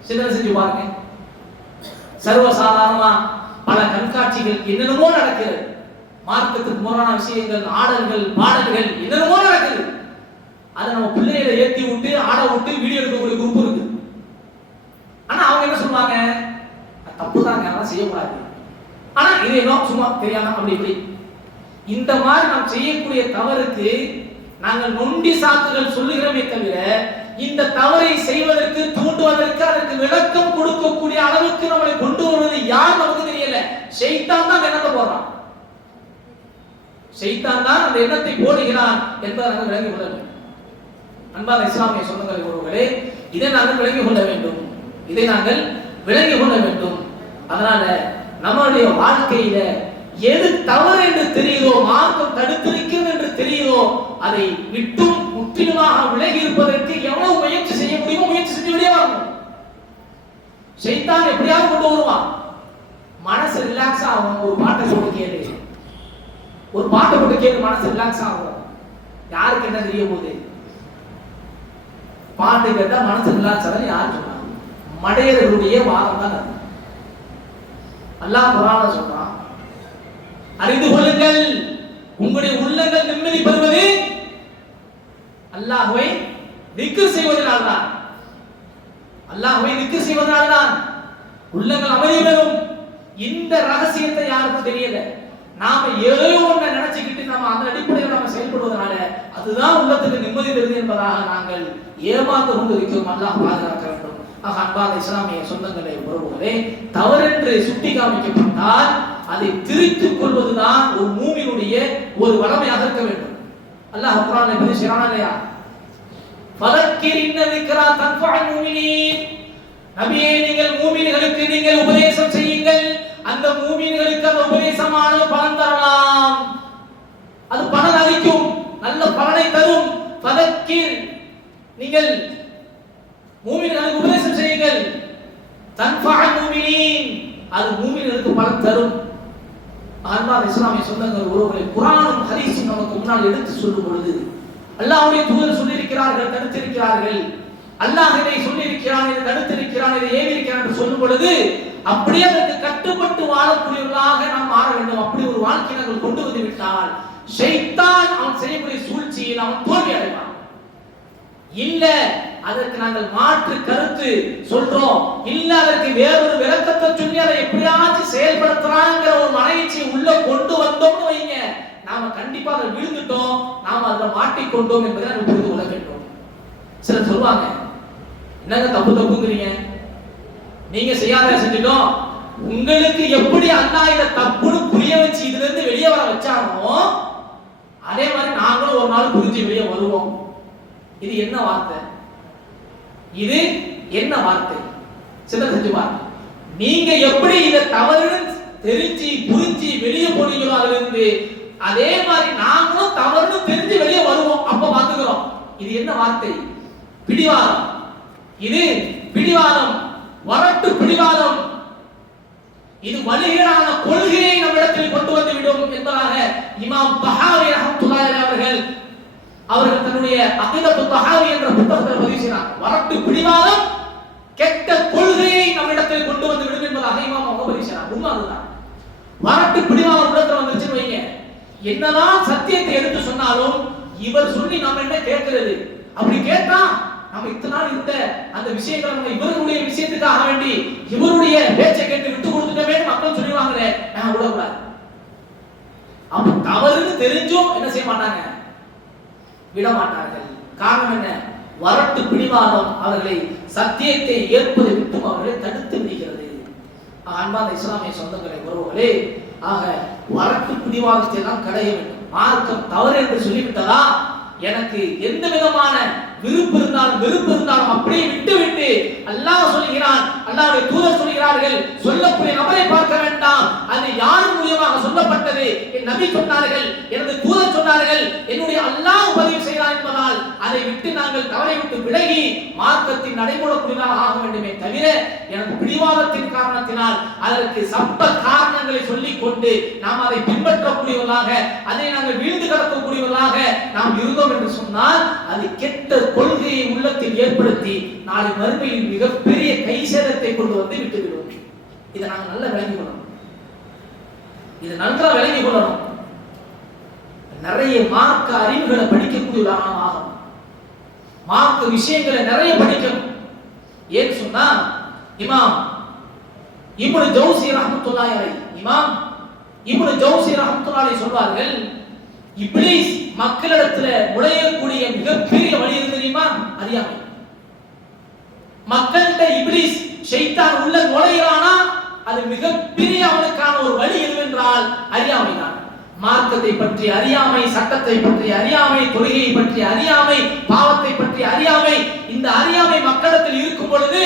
சிந்தனை செஞ்சு பாருங்க. சர்வசாதாரணமா பல கண்காட்சிகள் என்னென்னமோ நடக்கிறது. மார்க்கத்துக்கு முரணான விஷயங்கள், ஆடல்கள், பாடல்கள் என்னென்னமோ நடக்குது. அதை நம்ம பிள்ளைகளை ஏற்றி விட்டு ஆட விட்டு வீடியோ எடுக்கக்கூடிய குரூப் இருக்கு. ஆனா அவங்க என்ன சொல்லுவாங்க? தப்பு தாங்க, அதெல்லாம் செய்யக்கூடாது. ஆனா இது என்ன சும்மா தெரியாம அப்படி இப்படி இந்த மாதிரி நாம் செய்யக்கூடிய தவறுக்கு நாங்கள் நொண்டி சாக்குகள் சொல்லுகிறோமே தவிர இந்த தவறை செய்வதற்கு தூண்டுவதற்கு அதற்கு விளக்கம் கொடுக்கக்கூடிய அளவுக்கு நம்மளை கொண்டு வருவது யார் நமக்கு தெரியல. ஷைத்தான் தான் எண்ணத்தை போடுறான். ஷைத்தான் தான் அந்த எண்ணத்தை போடுகிறான் என்பதை நாங்கள் விளங்கிக் கொள்ள வேண்டும். அன்பான இஸ்லாமிய சொந்தங்களை ஒருவர்களே, இதை நாங்கள் விளங்கிக் கொள்ள வேண்டும். அதனால நம்முடைய வாழ்க்கையில எது தவறு என்று தெரியுதோ, மார்க்கம் தடுத்திருக்கிறது என்று தெரியுதோ, அதை விட்டும் முற்றிலுமாக விலகி இருப்பதற்கு எவ்வளவு முயற்சி செய்ய முடியுமோ முயற்சி செஞ்சு வெளியே வரணும். ஷைத்தான் எப்படியாவது கொண்டு வருவான். மனசு ரிலாக்ஸ் ஆகும். ஒரு பாட்டை போட்டு கேளு, மனசு ரிலாக்ஸ் ஆகும். யாருக்கு என்ன தெரிய போகுது? பாட்டு கேட்டா மனசு ரிலாக்ஸ் ஆகும். யார் சொன்னாங்க? மடையர்களுடைய வாதம் தான் அது. அல்லாஹ் குர்ஆன்ல சொல்றான், அறிந்து கொள்ளுங்கள், உங்களுடைய உள்ளங்கள் நிம்மதி பெறுவது அல்லாஹ்வை திக்ர் செய்வதனால்தான். உள்ளங்கள் அமைதி பெறும். இந்த ரகசியத்தை யாருக்கும் தெரியல. நாம ஏதோ ஒன்றை நினைச்சுக்கிட்டு நாம அந்த அடிப்படையில் நாம செயல்படுவதனால அதுதான் உள்ளத்துக்கு நிம்மதி தருது என்பதாக நாங்கள் ஏமாந்து கொண்டிருக்கிறோம். அல்லாஹ் பாதுகாக்க வேண்டும். அன்பான இஸ்லாமிய சொந்தங்களே, உறவுகளே, தவறென்று சுட்டி காமிக்கப்பட்டால் அதை திருத்திக் கொள்வதுதான் ஒரு மூமினுடைய ஒரு வளமையாக இருக்க வேண்டும். அல்லாஹ் குர்ஆன்ல பதிவு செய்றானா இல்லையா? ஃபதக்கிர் இன்ன ذிக்ரா தன்ஃபஉல் முஃமினீன். நபியே, நீங்கள் மூமின்களுக்கு நீங்கள் உபதேசம் செய்யுங்கள். அந்த மூமின்களுக்கு அந்த உபதேசமானது பலன் தரலாம். அது பலன் அளிக்கும், நல்ல பலனை தரும். ஃபதக்கிர், நீங்கள் மூமின்களுக்கு உபதேசம் செய்யுங்கள். தன்ஃபஉல் முஃமினீன், அது மூமின்களுக்கு பலன் தரும். அன்பான இஸ்லாமிய சொந்தங்கள் உறவுகளை, குர்ஆனும் ஹதீஸும் நமக்கு முன்னால் எடுத்து சொல்லும் பொழுது அல்லாஹ்வுடைய தூதர் சொல்லியிருக்கிறார்கள், தடுத்திருக்கிறார்கள். அல்லாஹ் இதை சொல்லியிருக்கிறான், இதை தடுத்திருக்கிறான், இதை ஏவிருக்கிறான் என்று சொல்லும் பொழுது அப்படியே அதற்கு கட்டுப்பட்டு வாழக்கூடியவர்களாக நாம் மாற வேண்டும். அப்படி ஒரு வாழ்க்கை நாங்கள் கொண்டு வந்து விட்டால் ஷைத்தான் அவன் செய்யக்கூடிய சூழ்ச்சியில் அவன் தோல்வி அடைவான். இல்ல அதற்கு நாங்கள் மாற்று கருத்து சொல்றோம், இல்ல அதற்கு வேறொரு விளக்கத்தை சொல்லி அதை எப்படியாச்சும் செயல்படுத்துறாங்கிற ஒரு மனநிலையை உள்ள கொண்டு வந்தோம்னு வைங்க, நாம கண்டிப்பா அதை விழுந்துட்டோம், நாம அதில் மாட்டிக்கொண்டோம் என்பதை நம்ம புரிந்து கொள்ள வேண்டும். சிலர் சொல்லுவாங்க, என்னங்க தப்புங்கிறீங்க, நீங்க செய்யாத செஞ்சிட்டோம், உங்களுக்கு எப்படி அல்லாஹ் இதை தப்புன்னு புரிய வச்சு இதுல இருந்து வெளியே வர வச்சானோ அதே மாதிரி நாங்களும் ஒரு நாள் புரிஞ்சு வெளியே வருவோம். இது என்ன வார்த்தை? சிந்தனை செஞ்சு பாருங்க. நீங்க எப்படி இதை தவறுன்னு தெரிஞ்சு புரிஞ்சு வெளியே போனீங்களோ அதுல இருந்து, அதே மாதிரி நாங்களும் தவறுன்னு தெரிஞ்சு வெளியே வருவோம். அப்ப பாத்துக்கிறோம். இது என்ன வார்த்தை? பிடிவாதம். இது பிடிவாதம், வரட்டு பிடிவாதம். இது வலிகளான கொள்கையை நம்மிடத்தில் கொண்டு வந்து விடும் என்பதாக இமாம் தஹாவி ரஹ்மத்துல்லாஹி அலைஹி அவர்கள் தன்னுடைய அகீதத்து தஹாவி என்ற புத்தகத்தில் பதிவு செய்கிறார். வரட்டு பிடிவாதம் கெட்ட கொள்கையை நம்மிடத்தில் கொண்டு வந்து விடும் என்பதாக இமாம் அவங்க பதிவு செய்கிறார். உண்மை அதுதான். வரட்டு பிடிவாதம் உள்ளத்துல வந்துருச்சுன்னு வைங்க, என்னதான் சத்தியத்தை எடுத்து சொன்னாலும் இவர் சொல்லி நம்ம என்ன கேட்கிறது? அப்படி கேட்டா நம்ம இத்தனை நாள் இருந்த அந்த விஷயங்களை நம்ம இவருடைய விஷயத்துக்காக வேண்டி இவருடைய பேச்சை கேட்டு விட்டு கொடுத்துட்டோமே மக்கள் சொல்லுவாங்களே, நான் விடக்கூடாது. அப்ப தவறுன்னு தெரிஞ்சும் என்ன செய்ய மாட்டாங்க? விட மாட்டார்கள். காரணம் என்ன? வரட்டு பிடிவாதம் அவர்களை சத்தியத்தை ஏற்பதை விட்டு அவர்களை தடுத்து விடுகிறது. அன்பான இஸ்லாமிய சொந்தங்களை உறவுகளே, ஆக வரட்டு பிடிவாதத்தை எல்லாம் கடைய வேண்டும். மார்க்கம் தவறு என்று சொல்லிவிட்டதா எனக்கு எந்த விதமான விருப்பு இருந்தாலும் அப்படியே விட்டு அல்லாஹ் சொல்கிறான், அல்லாஹ்வுடைய தூதர் சொல்கிறார்கள், சொல்லக்கூடிய நபரை பார்க்க வேண்டாம், அது யார் மூலமாக சொல்லப்பட்டது, என் நபி சொன்னார்கள், எனது தூதர் சொன்னார்கள், என்னுடைய அல்லாஹ் பதிவு செய்கிறார் என்பதால் அதை விட்டு நாங்கள் தவறை விட்டு விலகி மார்க்கத்தின் நடைமுறைக்குள்ளாக ஆக வேண்டுமே தவிர எனக்கு பிடிவாதத்தின் காரணத்தினால் அதற்கு சம்ப காரணங்களை சொல்லிக் கொண்டு நாம் அதை பின்பற்றக்கூடியவர்களாக, அதை நாங்கள் வீழ்ந்து கிடக்கக்கூடியவர்களாக நாம் இருந்தோம் என்று சொன்னால் அது கெட்ட கொள்கையை உள்ளத்தில் ஏற்படுத்தி நாளை மறுமையில் மிகப்பெரிய கை சேதத்தை கொண்டு வந்து விட்டுவிடும். இதை நாங்கள் நல்லா விளங்கிக் கொள்ளணும். இதை நல்லா விளங்கிக் கொள்ளணும். நிறைய மார்க்க அறிவுகளை படிக்கக்கூடிய ஆகும். மார்க்க விஷயங்களை நிறைய படிக்கணும். ஏன் சொன்னா இமாம் இப்னு ஜௌசி ரஹ்மத்துல்லாஹி அலைஹி, இமாம் இப்னு ஜௌசி ரஹ்மத்துல்லாஹி அலைஹி சொல்வார்கள், இப்லீஸ் மக்களிடத்துல நுழையக்கூடிய மிகப்பெரிய வழி எது தெரியுமா? அறியாமை. மக்கள்கிட்ட இப்லீஸ் ஷைத்தான் உள்ள நுழையிறானா அது மிகப்பெரிய அவனுக்கான ஒரு வழி எதுவென்றால் அறியாமை தான். மார்க்கத்தை பற்றி அறியாமை, சட்டத்தை பற்றி அறியாமை, தொழுகையை பற்றி அறியாமை, பாவத்தை பற்றி அறியாமை. இந்த அறியாமை மக்களிடத்தில் இருக்கும் பொழுது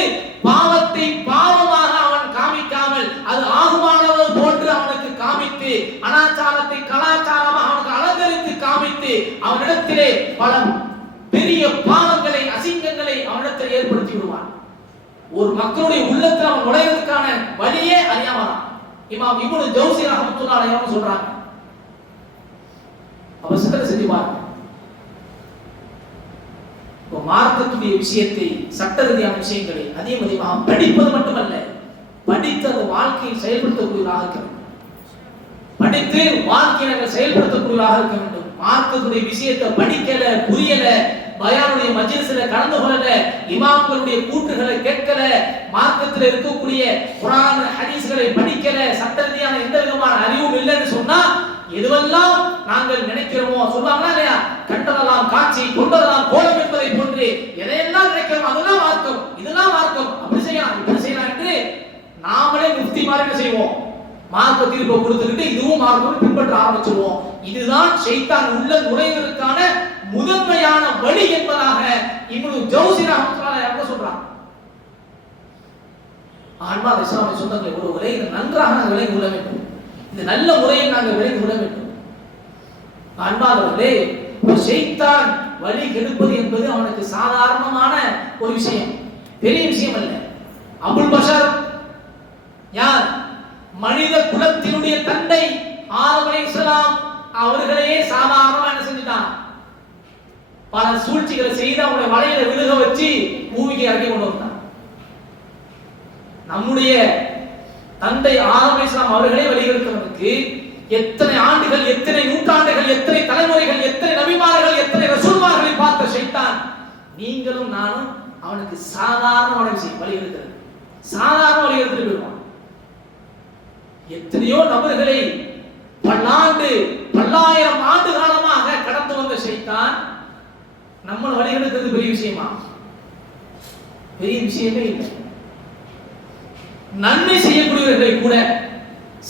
பாவத்தை பாவமாக அவன் காமிக்காமல் அது ஆகுமானது போன்று அவனுக்கு காமித்து, அனாச்சாரத்தை கலாச்சாரமாக அவனுக்கு அலங்கரித்து காமித்து அவனிடத்திலே பல பெரிய பாவங்களை அசிங்கங்களை அவனிடத்தில் ஏற்படுத்தி விடுவான். ஒரு மக்களுடைய உள்ளத்தில் அவன் நுழைவதற்கான வழியே அறியாமல் தான். இமாம் இப்னு ஜௌசி ரஹ்மத்துல்லாஹி அலைஹி சொல்றாங்க. அவசர செஞ்சு பாருங்க. மார்க்கத்துடைய விஷயத்தை, சட்ட ரீதியான விஷயங்களை அதிகமாக படிப்பது மட்டுமல்ல, படித்து அந்த வாழ்க்கையை செயல்படுத்தக்கூடியவராக இருக்க வேண்டும். படித்து வாழ்க்கையை செயல்படுத்தக்கூடியவராக இருக்க வேண்டும். மார்க்கத்துடைய விஷயத்தை படிக்கல, புரியல, பயானுடைய மஜ்லிஸ்ல கலந்து கொள்ளல, இமாம்களுடைய கூற்றுகளை கேட்கல, மார்க்கத்தில் இருக்கக்கூடிய குர்ஆன் ஹதீஸ்களை படிக்கல, சட்ட ரீதியான எந்த விதமான அறிவும் இல்லைன்னு சொன்னா எதுவெல்லாம் நாங்கள் நினைக்கிறோமோ சொல்லுவாங்களா இல்லையா, கண்டதெல்லாம் காட்சி கொண்டதெல்லாம் கோலம் என்பதை போன்று எதையெல்லாம் நினைக்கிறோம் அதெல்லாம் மார்க்கம், இதெல்லாம் மார்க்கம், அப்படி செய்யலாம் இப்படி செய்யலாம் என்று நாமளே முஃப்தி மாதிரி செய்வோம். மார்க்க தீர்ப்பை கொடுத்துக்கிட்டு இதுவும் மார்க்கம் பின்பற்ற ஆரம்பிச்சிருவோம். இதுதான் ஷைத்தான் உள்ள நுழைவதற்கான முதன்மையான வழி என்பதாக இப்னு ஜௌசி ரஹ்மத்துல்லாஹி அலைஹி சொல்றாங்க. அன்பான இஸ்லாமிய சொந்தங்களை ஒருவரை நன்றாக நாங்கள் விளங்கி கொள்ள வேண்டும். இந்த நல்ல முறையை நாங்கள் விளங்கி கொள்ள வேண்டும். அன்பானவர்களே, ஒரு ஷைத்தான் வழி கெடுப்பது என்பது அவனுக்கு சாதாரணமான ஒரு விஷயம், பெரிய விஷயம் அல்ல. அபுல் பஷர் யார்? மனித குலத்தினுடைய தந்தை ஆதம் அலைஹிஸ்ஸலாம் அவர்களையே சாதாரணமா என்ன செஞ்சுட்டான்? பல சூழ்ச்சிகளை செய்து அவருடைய வலையில விழுக வச்சு பூமிக்கு இறக்கி கொண்டு வந்தான். நம்முடைய தந்தை ஆதம் அலைஹிஸ்ஸலாம் அவர்களே வழிகெடுத்தவனுக்கு எத்தனை ஆண்டுகள், எத்தனை நூற்றாண்டுகள், எத்தனை தலைமுறைகள், எத்தனை நபிமார்கள், எத்தனை ரசூல்மார்களை பார்த்த ஷைத்தான் நீங்களும் நானும் அவனுக்கு சாதாரணமான விஷயம் வழிகெடுக்கிறது, சாதாரண வழிகெடுத்துட்டு போயிடுவான். எத்தனையோ நபர்களை பல்லாண்டு பல்லாயிரம் ஆண்டு காலமாக கடந்து வந்த ஷைத்தான் நம்ம வழிகெடுக்கிறது பெரிய விஷயமா? பெரிய விஷயமே இல்லை. நன்மை செய்யக்கூடியவர்களை கூட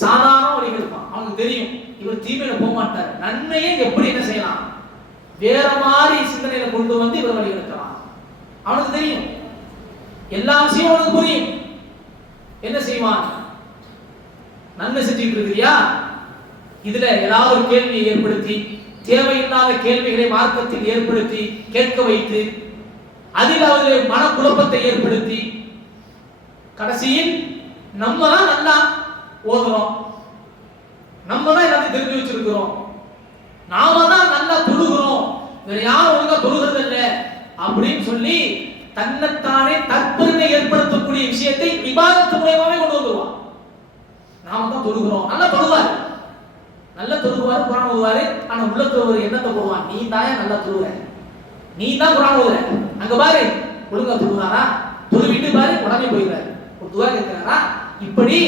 சாதாரண வழிகெடுப்பான். அவனுக்கு தெரியும் இவர் தீமையில போக மாட்டார், நன்மையை எப்படி என்ன செய்யலாம் வேற மாதிரி சிந்தனையில கொண்டு வந்து இவர் வழிகெடுக்கலாம். அவனுக்கு தெரியும், எல்லா விஷயம் அவனுக்கு புரியும். என்ன செய்வான்? நன்மை செஞ்சுட்டு இருக்கிறியா? இதுல ஏதாவது ஒரு கேள்வியை ஏற்படுத்தி, தேவையில்லாத கேள்விகளை மார்க்கத்தில் ஏற்படுத்தி கேட்க வைத்து, அதில் அவர்கள் மனக்குழப்பத்தை ஏற்படுத்தி, கடைசியில் நம்ம தான் நல்லா ஓதுறோம், நம்ம தான் எல்லாத்தையும் தெரிஞ்சு வச்சிருக்கிறோம், நாம தான் நல்லா தொழுகிறோம், வேற யாரும் ஒழுங்கா தொழுகிறது இல்லை அப்படின்னு சொல்லி தன்னைத்தானே தற்பெருமை ஏற்படுத்தக்கூடிய விஷயத்தை இபாதத்து மூலமாவே கொண்டு வந்துருவான். நாம தான் தொழுகிறோம், நல்லா தொழுவாரு, நல்லா தொழுவாரு, குரான் ஓதுவாரு. ஆனா உள்ளத்துல ஒரு எண்ணத்தை போடுவான், நீ தாயா நல்லா தொழுவ, நீ தான் குரான் ஓதுற, அங்க பாரு ஒழுங்கா தொழுகிறாரா, தொழுவிட்டு பாரு உடனே போயிடுறாரு, ஒரு துவா கேட்கிறாரா. இப்படி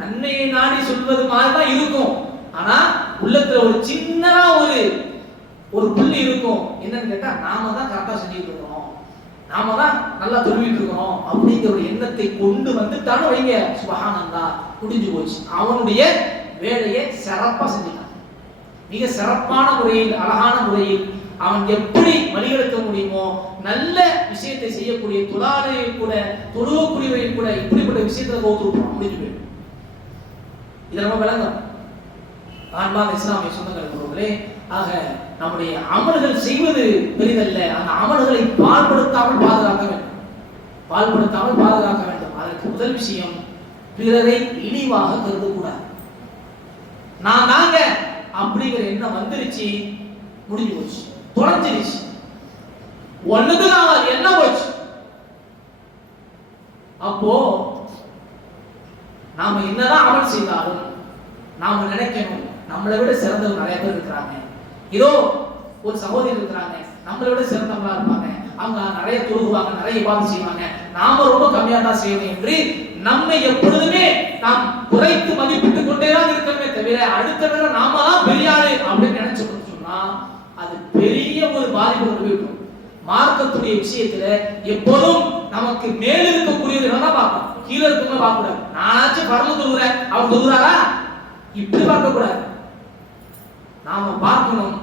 நன்மையை நாடி சொல்வது மாதிரி தான் இருக்கும். ஆனா உள்ளத்துல ஒரு சின்னதா ஒரு புள்ளி இருக்கும். என்னன்னு கேட்டா, நாம தான் கரெக்டா செஞ்சுட்டு இருக்கோம், நாம தான் நல்லா தொழுவிட்டு இருக்கோம் அப்படிங்கிற ஒரு எண்ணத்தை கொண்டு வந்துட்டாலும் வைங்க, சுபஹானல்லாஹ், முடிஞ்சு போச்சு. அவனுடைய வேலையை சிறப்பா செஞ்சுட்டான். மிக சிறப்பான முறையில், அழகான முறையில் அவன் எப்படி வழிகெடுக்க முடியுமோ, நல்ல விஷயத்தை செய்யக்கூடிய தொழாலையை கூட, தொழுவக்கூடியவை கூட இப்படிப்பட்ட விஷயத்துல கௌத்துருப்பான், முடிஞ்சு போயிடும். இதை நம்ம விளங்கணும். ஆன்மாத இஸ்லாமிய சொந்தங்களே, ஆக நம்முடைய அமல்கள் செய்வது பெரிதல்ல, அந்த அமல்களை பாழ்படுத்தாமல் பாதுகாக்க வேண்டும், பாழ்படுத்தாமல் பாதுகாக்க வேண்டும். அதற்கு முதல் விஷயம், பிறரை இழிவாக கருதக்கூடாது. நான் தாங்க அப்படிங்கிற எண்ணம் வந்துருச்சு, முடிஞ்சு போச்சு, தொலைஞ்சிருச்சு, ஒண்ணுக்கு நான் என்ன போச்சு. அப்போ நாம என்னதான் அமல் செய்தாலும் நாம நினைக்கணும், நம்மளை விட சிறந்தவங்க நிறைய பேர் இருக்கிறாங்க. இதோ ஒரு சகோதரி இருக்கிறாங்க, நம்மளை விட சிறந்தவங்களா இருப்பாங்க, அவங்க நிறைய தொழுகுவாங்க, நிறைய இபாதத் செய்வாங்க, நாம ரொம்ப கம்மியா தான் செய்யணும் என்று நம்மை எப்பொழுதுமே நாம் குறைத்து மதிப்பிட்டுக் கொண்டே தான் இருக்கணுமே தவிர, அடுத்த விட நாம தான் பெரிய ஆளு அப்படின்னு நினைச்சு சொன்னா அது பெரிய ஒரு பாதிப்பு கொண்டு போயிடும். மார்க்கத்துடைய விஷயத்துல எப்போதும் நமக்கு மேல இருக்கக்கூடியது தான் பார்க்கணும், கீழே இருக்கவங்க பார்க்க கூடாது. நானாச்சும் பரம தொழுகிறேன், அவர் தொழுகிறாரா, இப்படி பார்க்க கூடாது. நாம பார்க்கணும்,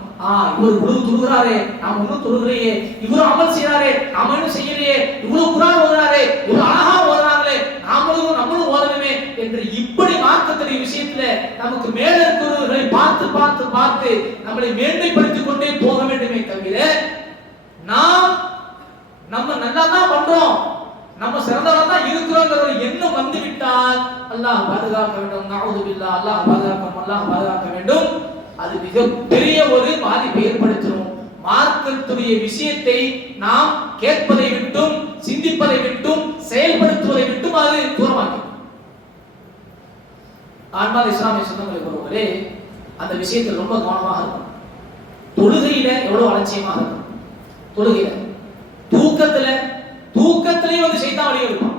இவர் இவ்வளவு தொழுகிறாரே, நாம ஒன்னும் தொழுகலையே, இவரும் அமல் செய்யறாரே, நாம இன்னும் செய்யலையே, இவ்வளவு குர்ஆன் ஓதுறாரே, இவ்வளவு அழகா ஓதுறாங்களே, நம்மளும் ஓதணுமே என்று இப்படி மார்க்கத்துடைய விஷயத்துல நமக்கு மேல இருக்கிறவர்களை பார்த்து பார்த்து பார்த்து நம்மளை மேன்மைப்படுத்திக் கொண்டே போக வேண்டுமே தவிர, நம்ம நல்லா தான் பண்றோம், நம்ம சிறந்தவா தான் இருக்கிறோங்கிற ஒரு எண்ணம் வந்து விட்டால் அல்லாஹ் பாதுகாக்க வேண்டும். நஅூது பில்லாஹ், அல்லாஹ் பாதுகாக்க வேண்டும். அது மிகப்பெரிய ஒரு பாதிப்பை ஏற்படுத்தும். மார்க்கத்துடைய விஷயத்தை நாம் கேட்பதை விட்டும், சிந்திப்பதை விட்டும், செயல்படுத்துவதை விட்டும் அது தூரமாகும். ஆன்மாத இஸ்லாமிய சொந்தங்களை பொறுத்தவரை அந்த விஷயத்தில் ரொம்ப கவனமாக இருக்கும். தொழுகையில எவ்வளவு அலட்சியமாக இருக்கும், தொழுகையில, தூக்கத்திலேயே வந்து சைத்தான் வழி எடுப்பான்.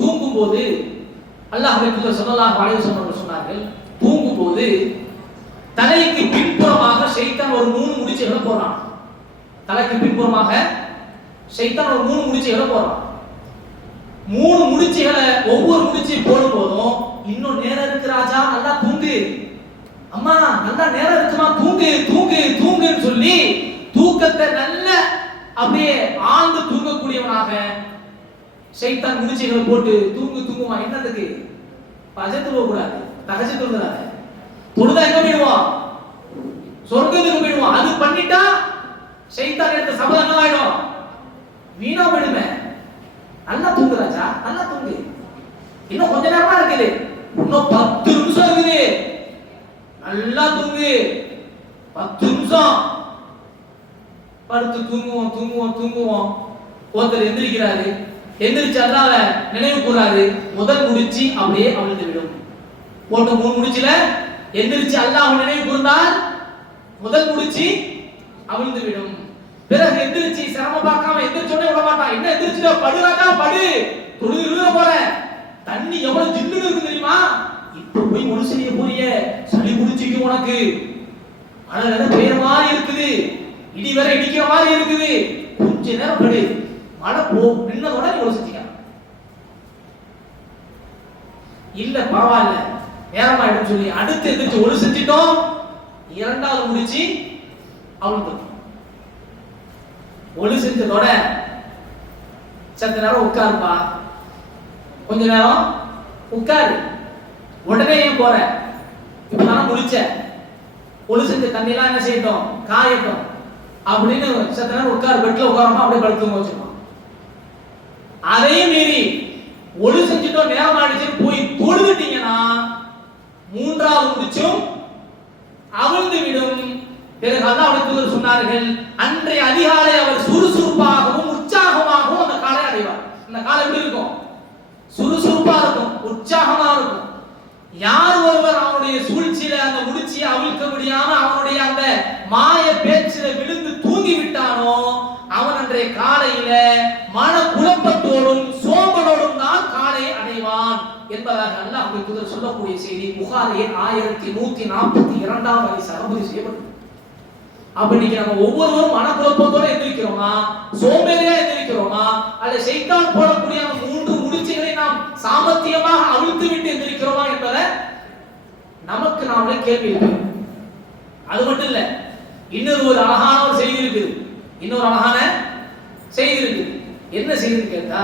தூங்கும் போது அல்லாஹ்வுடைய தூதர் ஸல்லல்லாஹு அலைஹி வஸல்லம் சொன்னார்கள், தூங்கும் போது தலைக்கு பின்புறமாக சைத்தான் ஒரு 3 முடிச்சுகளை போறான். தலைக்கு பின்புறமாக சைத்தான் ஒரு 3 முடிச்சுகளை போறான். 3 முடிச்சுகளை ஒவ்வொரு முடிச்சு போடும் போதும், இன்னும் நேரம் இருக்கு ராஜா, நல்லா தூங்கு, அம்மா நல்லா நேரம் இருக்குமா, தூங்குன்னு சொல்லி தூக்கத்தை நல்ல அப்படியே ஆழ்ந்து தூங்கக்கூடியவனாக சைத்தான் முடிச்சுகளை போட்டு தூங்குமா. என்னதுக்கு? பஜத்து போக கூடாது, தகஜத்து தொழுகிறாரு, தொழுதா எங்க போயிடுவான், சொர்க்கத்துக்கு போயிடுவான். அது பண்ணிட்டா சைத்தான் எடுத்த சபதம் என்ன ஆயிடும், வீணா போயிடுமே. நல்லா தூங்கு ராஜா, நல்லா தூங்கு, இன்னும் கொஞ்ச நேரமா இருக்குது, இன்னும் 10 நிமிஷம் இருக்குது, நல்லா தூங்கு, 10 நிமிஷம் படுத்து தூங்குவோம். ஒருத்தர் எந்திரிக்கிறாரு, எந்திரிச்சு அல்லாஹ்வை நினைவு கூறாரு, முதல் முடிச்சு அப்படியே அவிழ்ந்து விடும். போட்ட 3 முடிச்சுல எந்திரிச்சு அல்லாஹ்வை நினைவு கூர்ந்தால் முதல் முடிச்சு அவிழ்ந்து விடும். பிறகு எந்திரிச்சு சிரமம் பார்க்காம எந்திரிச்சோடனே விட மாட்டான். என்ன எந்திரிச்சுடா, படுறாக்கா படு, தொழுது போற, தண்ணி எவ்வளவு ஜில்லுன்னு இருக்கு தெரியுமா, இப்ப போய் ஒழு செய்ய போறிய, சளி குடிச்சிக்கு உனக்கு, மழை பெய்யற மாதிரி இருக்குது, இடி வேற இடிக்கிற மாதிரி இருக்குது, கொஞ்ச நேரம் படு, மழை நின்னதோட நீ ஒழு செஞ்சிக்க. இல்ல பரவாயில்ல நேரமாயிடும் சொல்லி அடுத்து எந்திரிச்சு ஒழு செஞ்சிட்டோம், 2வது முடிச்சு அவிழ்ந்து. ஒழு செஞ்சதோட சத்த நேரம் உட்காருப்பா, கொஞ்ச நேரம் உட்காரு. உடனே ஏன் போற? இப்ப நான் முடிச்ச ஒளி செஞ்ச தண்ணிலாம் என்ன செய்யட்டும், காயட்டும் அப்படின்னு சத்த நேரம் உட்கார். பெட்ல உட்காராம அப்படியே படுத்து வச்சுக்கணும். அதையும் மீறி ஒளி செஞ்சுட்டோம், நேரம் ஆயிடுச்சுன்னு போய் தொழுதுட்டீங்கன்னா மூன்றாவது முடிச்சும் அவிழ்ந்து விடும். பிறகு அல்லாஹ் அவர்கள் சொன்னார்கள், அன்றைய அதிகாலை அவர் சுறுசுறுப்பாகவும் உற்சாகமாகவும் அந்த காலை அடைவார். அந்த காலை எப்படி இருக்கும்? சுறுசுறுப்பா இருக்கும், உற்சாகமா இருக்கும். யார் ஒருவர் அவனுடைய சூழ்ச்சியில அந்த முடிச்சியை அவிழ்க்க முடியாம அவனுடைய அந்த மாய பேச்சில விழுந்து தூங்கி விட்டானோ அவன் அன்றைய காலையில மன குழப்பத்தோடும் சோம்பலோடும் தான் காலையை அடைவான் என்பதாக அல்லாஹ் அவர்கள் சொல்லக்கூடிய செய்தி புகாரியின் 1142வது ஹதீஸ் பதிவு செய்யப்பட்டது. அப்ப இன்னைக்கு நம்ம ஒவ்வொருவரும் மனக்குழப்பத்தோட எந்திரிக்கிறோமா, சோம்பேறியா எந்திரிக்கிறோமா, அல்ல சைத்தான் போடக்கூடிய அந்த 3 முடிச்சுகளை நாம் சாமர்த்தியமாக அவிழ்த்து விட்டு எந்திரிக்கிறோமா என்பதை நமக்கு நாமளே கேள்வி இருக்கு. அது மட்டும் இல்ல, இன்னொரு ஒரு அழகான ஒரு செய்தி இருக்குது. இன்னொரு அழகான செய்தி இருக்கு. என்ன செய்தி கேட்டா,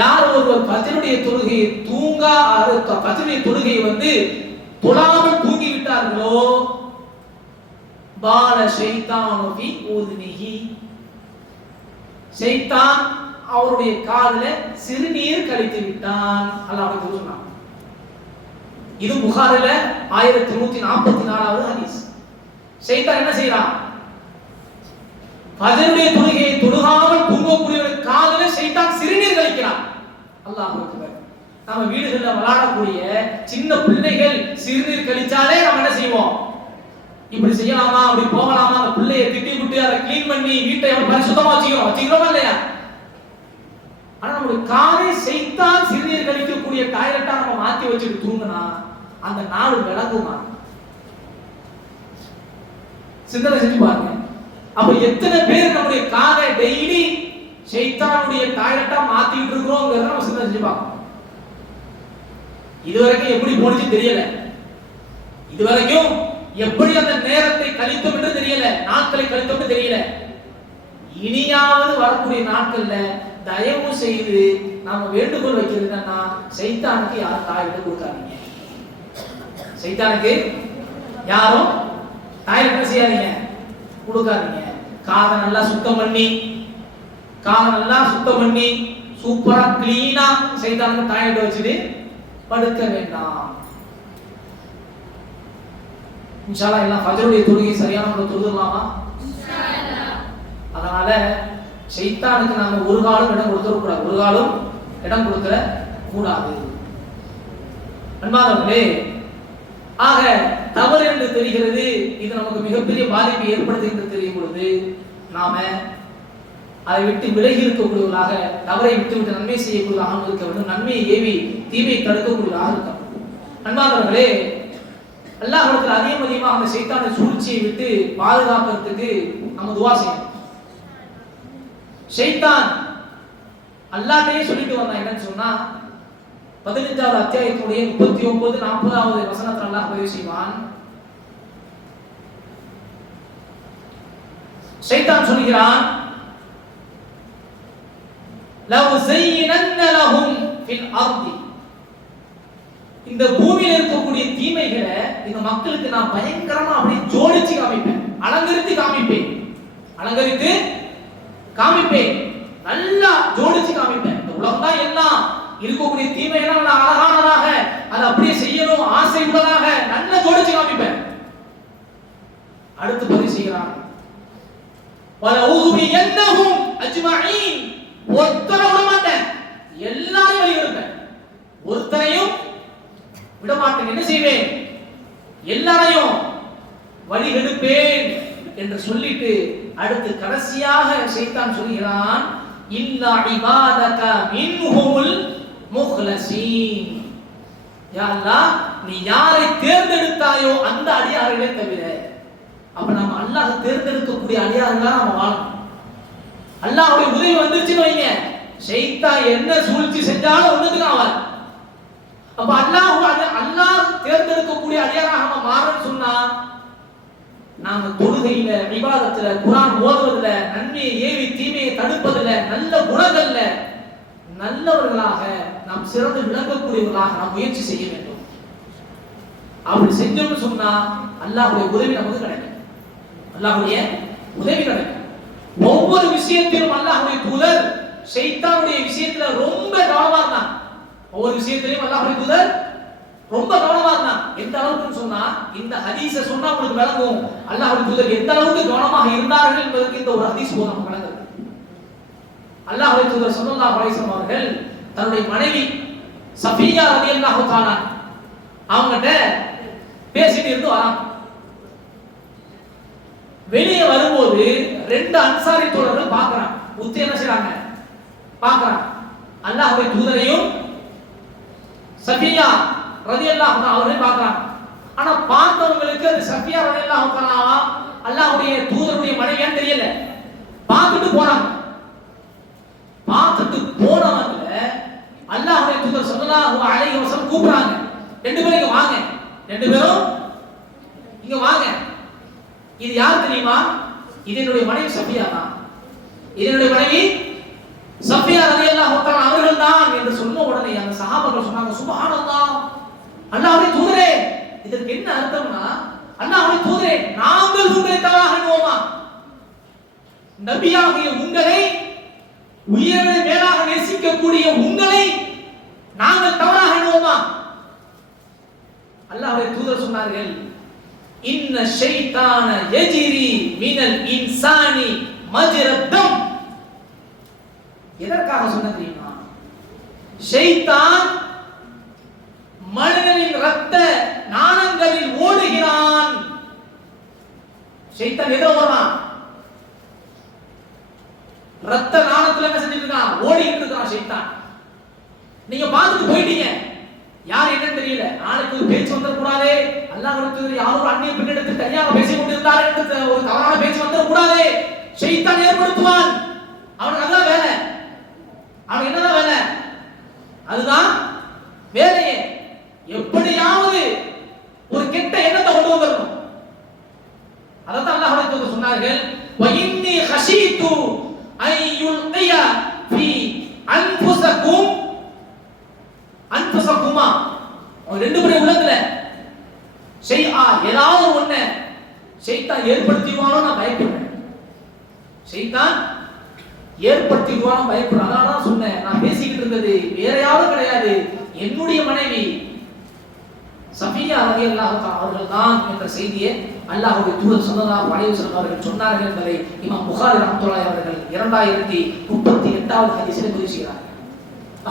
யார் ஒருவர் ஃபஜ்ருடைய தொழுகையை ஃபஜ்ருடைய தொழுகையை தொழாமல் தூங்கி விட்டார்களோ பால ஷைத்தானு ஃபி உத்னிஹி, ஷைத்தான் அவருடைய காதுல சிறுநீர் கழித்து விட்டான். அல்லாஹ் சொன்னான். இது புகாரில 1144வது ஹதீஸ். ஷைத்தான் என்ன செய்யறான்? ஃபஜ்ருடைய தொழுகையை தொழுகாமல் தூங்கக்கூடியவன் காதுல ஷைத்தான் சிறுநீர் கழிக்கிறான். அல்லாஹ் அக்பர். நம்ம வீடுகளில் விளையாடக்கூடிய சின்ன பிள்ளைகள் சிறுநீர் கழிச்சாலே நம்ம என்ன செய்வோம்? இப்படி செய்யலாமா, அப்படி போகலாமா, அந்த பிள்ளையை திட்டி விட்டு அதை கிளீன் பண்ணி வீட்டை பரிசுத்தமா வச்சுக்கிறோமா இல்லையா? ஆனா நம்மளுடைய காலை சைத்தான் சிறுநீர் கழிக்கக்கூடிய டாய்லெட்டா நம்ம மாத்தி வச்சுட்டு தூங்கினா அந்த நாடு விளங்குமா? சிந்தனை செஞ்சு பாருங்க. அப்ப எத்தனை பேர் நம்முடைய காலை டெய்லி சைத்தானுடைய டாய்லெட்டா மாத்திட்டு இருக்கிறோங்கிறத நம்ம சிந்தனை செஞ்சு பார்க்கணும். இதுவரைக்கும் எப்படி போனுச்சு தெரியல, இதுவரைக்கும் எப்படி அந்த நேரத்தை கழித்தோம் என்று தெரியல, நாட்களை கழித்தோம் தெரியல. இனியாவது வரக்கூடிய நாட்கள்ல தயவு செய்து நாம வேண்டுகோள் வைக்கிறது என்னன்னா, சைத்தானுக்கு யாரும் டாய்லெட் கொடுக்காதீங்க. சைத்தானுக்கு யாரும் டாய்லெட் செய்யாதீங்க, கொடுக்காதீங்க. காதை நல்லா சுத்தம் பண்ணி சூப்பரா கிளீனா சைத்தானுக்கு டாய்லெட் வச்சுட்டு படுக்க வேண்டாம். இன்ஷா அல்லாஹ் எல்லாம் ஃபஜ்ருடைய தொழுகை சரியான முறையில் தொழுதுலாமா? இன்ஷா அல்லாஹ். அதனால ஷைத்தானுக்கு நாம ஒரு காலம் இடம் கொடுக்க கூடாது, ஒரு காலம் இடம் கொடுக்க கூடாது. அன்பானவர்களே, ஆக தவறு என்று தெரிகிறது, இது நமக்கு மிகப்பெரிய பாதிப்பை ஏற்படுத்தும் என்று தெரியும் பொழுது நாம அதை விட்டு விலகி இருக்கக்கூடியவர்களாக, தவறை விட்டுவிட்டு நன்மை செய்யக்கூடியவர்களாக இருக்க வேண்டும். நன்மையை ஏவி தீமையை தடுக்கக்கூடியவர்களாக இருக்க வேண்டும். அன்பானவர்களே, அல்லாஹ் அதிகமாக அந்த சைத்தானை சூழ்ச்சியை விட்டு பாதுகாக்கிறதுக்கு நம்ம துஆ செய்யணும். ஷைத்தான் அல்லாஹ்வே சொல்லிட்டு வந்தான். என்னன்னு சொன்னா 15வது அத்தியாயத்துடைய 39 40வது வசனத்துல அல்லாஹ் பதிவு செய்வான். ஷைத்தான் சொல்கிறான், லவ் ஸையனன்ன லஹும் ஃபில் அர்தி, இந்த பூமியில இருக்கக்கூடிய தீமைகளை இந்த மக்களுக்கு நான் பயங்கரமா அப்படியே ஜோடிச்சு காமிப்பேன், அலங்கரித்து காமிப்பேன், நல்லா ஜோடிச்சு காமிப்பேன். இந்த உலகம் தான் எல்லாம் இருக்கக்கூடிய தீமையெல்லாம் நான் அழகானதாக அதை அப்படியே செய்யணும் ஆசை உள்ளதாக நல்லா ஜோடிச்சு காமிப்பேன். அடுத்து பதிவு செய்கிறான், வலஊஹுபி யன்னஹும் அஜ்மஈன், ஒருத்தரை விட மாட்டேன், எல்லாரையும் வழிகெடுப்பேன், ஒருத்தரையும் விட மாட்டேன். என்ன செய்வேன்? எல்லாரையும் வழிகெடுப்பேன் என்று சொல்லிட்டு அடுத்து கடைசியாக ஷைத்தான் சொல்கிறான், இல்லா இபாதக மின்ஹுமுல் முக்லஸீன், யா அல்லாஹ் நீ யாரை தேர்ந்தெடுத்தாயோ அந்த அடியார்களே தவிர. அப்ப நம்ம அல்லாஹ் தேர்ந்தெடுக்கக்கூடிய அடியார்களா நம்ம வாழணும். அல்லாஹ்வுடைய உதவி வந்துருச்சுன்னு வைங்க, ஷைத்தான் என்ன சூழ்ச்சி செஞ்சாலும் ஒண்ணுக்கு ஆவார். அப்ப அல்லாஹ் தேர்ந்தெடுக்கக்கூடிய அடியாராக நம்ம மாறணும்னு சொன்னா நாம தொழுகையில, இபாதத்துல, குர்ஆன் ஓதுவதில், நன்மையை ஏவி தீமையை தடுப்பதில், நல்ல குணங்கள்ல நல்லவர்களாக நாம் சிறந்து விளங்கக்கூடியவர்களாக நாம் முயற்சி செய்ய வேண்டும். அப்படி செஞ்சோம்னு சொன்னா அல்லாஹ்வுடைய உதவி நமக்கு கிடைக்கும். அல்லாஹ்வுடைய உதவி கிடைக்கும். ஒவ்வொரு விஷயத்திலும் அல்லாஹ்வுடைய தூதர் ஷைத்தானுடைய விஷயத்துல ரொம்ப கவனமா இருந்தாங்க. ஒவ்வொரு விஷயத்திலும் அல்லாஹ்வுடைய தூதர் ரொம்ப கவனமா இருந்தாங்க. எந்த அளவுக்குன்னு சொன்னா இந்த ஹதீஸை சொன்னா உங்களுக்கு விளங்கும் அல்லாஹ்வுடைய தூதர் எந்த அளவுக்கு கவனமாக இருந்தார்கள் என்பதற்கு இந்த ஒரு ஹதீஸ் போதும் நமக்கு விளங்குது. அல்லாஹ்வுடைய தூதர் ஸல்லல்லாஹு அலைஹி வஸல்லம் அவர்கள் தன்னுடைய மனைவி சஃபியா ரலியல்லாஹு தஆலா அவங்ககிட்ட பேசிட்டு இருந்து வராங்க. வெளியே வரும்போது ரெண்டு அன்சாரி தோழர்கள் பார்க்கறாங்க. உத்து என்ன செய்றாங்க? பார்க்கறாங்க. அல்லாஹ்வுடைய தூதரையும் சஃபியா ரலியல்லாஹு தஆலா அவர்களையும் பார்க்கறாங்க. ஆனா பார்த்தவங்களுக்கு அது சஃபியா ரலியல்லாஹு தஆலா அல்லாஹ்வுடைய தூதருடைய மனைவியான்னு தெரியல. பார்த்துட்டு போறாங்க. பார்த்துட்டு போனவங்க அல்லாஹ்வுடைய தூதர் ஸல்லல்லாஹு அலைஹி வஸல்லம் கூப்பிடுறாங்க. ரெண்டு பேரும் இங்க வாங்க. ரெண்டு பேரும் இங்க வாங்க. இது யார் தெரியுமா? இது என்னுடைய மனைவி சஃபியா தான். இது என்னுடைய மனைவி சஃபியா ரலியல்லாஹு தஆலா அவர்கள் தான் என்று சொன்ன உடனே அந்த சஹாபாக்கள் சொன்னாங்க சுப்ஹானல்லாஹ், அல்லாஹ்வுடைய தூதரே, இதற்கு என்ன அர்த்தம்னா அல்லாஹ்வுடைய தூதரே நாங்கள் உங்களை தவறாக எண்ணுவோமா? நபியாகிய உங்களை உயிரை மேலாக நேசிக்கக்கூடிய உங்களை நாங்கள் தவறாக எண்ணுவோமா? அல்லாஹ்வுடைய தூதர் சொன்னார்கள் இன்ன ஷைத்தான யஜ்ரி மினல் இன்சானி மஜ்ரத்தம். எதற்காக சொன்ன தெரியுமா? ஷைத்தான் மனிதனின் இரத்த நாணங்களில் ஓடுகிறான். ஷைத்தான் எதிர ஓடுறான்? இரத்த நாணத்துல என்ன செஞ்சிட்டு இருக்கான்? ஓடிட்டு இருக்கான் ஷைத்தான். நீங்க பார்த்துட்டு போயிட்டீங்க, யார் என்னன்னு தெரியல. நாளைக்கு ஒரு பேச்சு வந்துடக்கூடாது, அல்லாஹ்வுடைய யாரோ ஒரு அந்நிய பெண்ணிடத்தில் தனியாக பேசிக் கொண்டிருந்தார் என்று ஒரு தவறான பேச்சு வந்துடக்கூடாது. ஷைத்தான் ஏற்படுத்துவான். அவனுக்கு அதான் வேலை. அவன் என்னதான் வேலை? அதுதான் வேலையே. எப்படியாவது ஒரு கெட்ட எண்ணத்தை கொண்டு வந்துடணும். அதான் அல்லாஹ்வுடைய தூதர் சொன்னார்கள் வஇன்னி ஹஷீது ஐயுல்கிய ஃபீ அன்ஃபுஸகும் அன்புசக்குமா ரெண்டு பேரும் உள்ளத்துல ஏதாவது ஒண்ணு ஷைத்தான் ஏற்படுத்திடுவானோ நான் பயப்படுறேன். ஷைத்தான் ஏற்படுத்திடுவானோ பயப்படுறேன். அதனால தான் சொன்னேன், நான் பேசிக்கிட்டு இருந்தது வேற யாரும் கிடையாது, என்னுடைய மனைவி சஃபியா ரலியல்லாஹு தஆலா அவர்கள் தான் என்ற செய்தியை அல்லாஹ்வுடைய தூதர் ஸல்லல்லாஹு அலைஹி வஸல்லம் அவர்கள் சொன்னார்கள் என்பதை இமாம் புகாரி ரஹ்மத்துல்லாஹி அவர்கள் 2038வது ஹதீஸில் பதிவு செய்கிறார்கள்.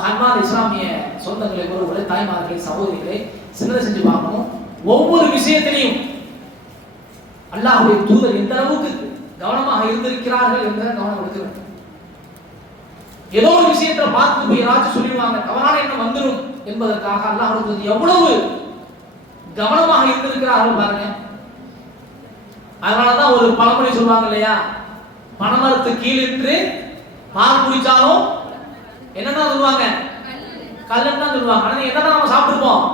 அன்பான இஸ்லாமிய சொந்தங்களை, உறவுகளை, தாய்மார்களே, சகோதரிகளே, சிந்தனை செஞ்சு பார்க்கணும். ஒவ்வொரு விஷயத்திலையும் அல்லாஹ்வுடைய தூதர் எந்த அளவுக்கு கவனமாக இருந்திருக்கிறார்கள் என்ற கவனம் எடுக்க வேண்டும். ஏதோ ஒரு விஷயத்துல பார்த்து போய் யாராச்சும் சொல்லிடுவாங்க, தவறான எண்ணம் வந்துடும் என்பதற்காக அல்லாஹ்வுடைய தூதர் எவ்வளவு கவனமாக இருந்திருக்கிறார்கள் பாருங்க. அதனாலதான் ஒரு பழமொழி சொல்லுவாங்க இல்லையா, பனைமரத்து கீழின்று பால் குடிச்சாலும் என்னன்னா சொல்லுவாங்க, கல்லுன்னு தான் சொல்லுவாங்க. ஆனா என்னதான் நம்ம சாப்பிட்டுருப்போம்,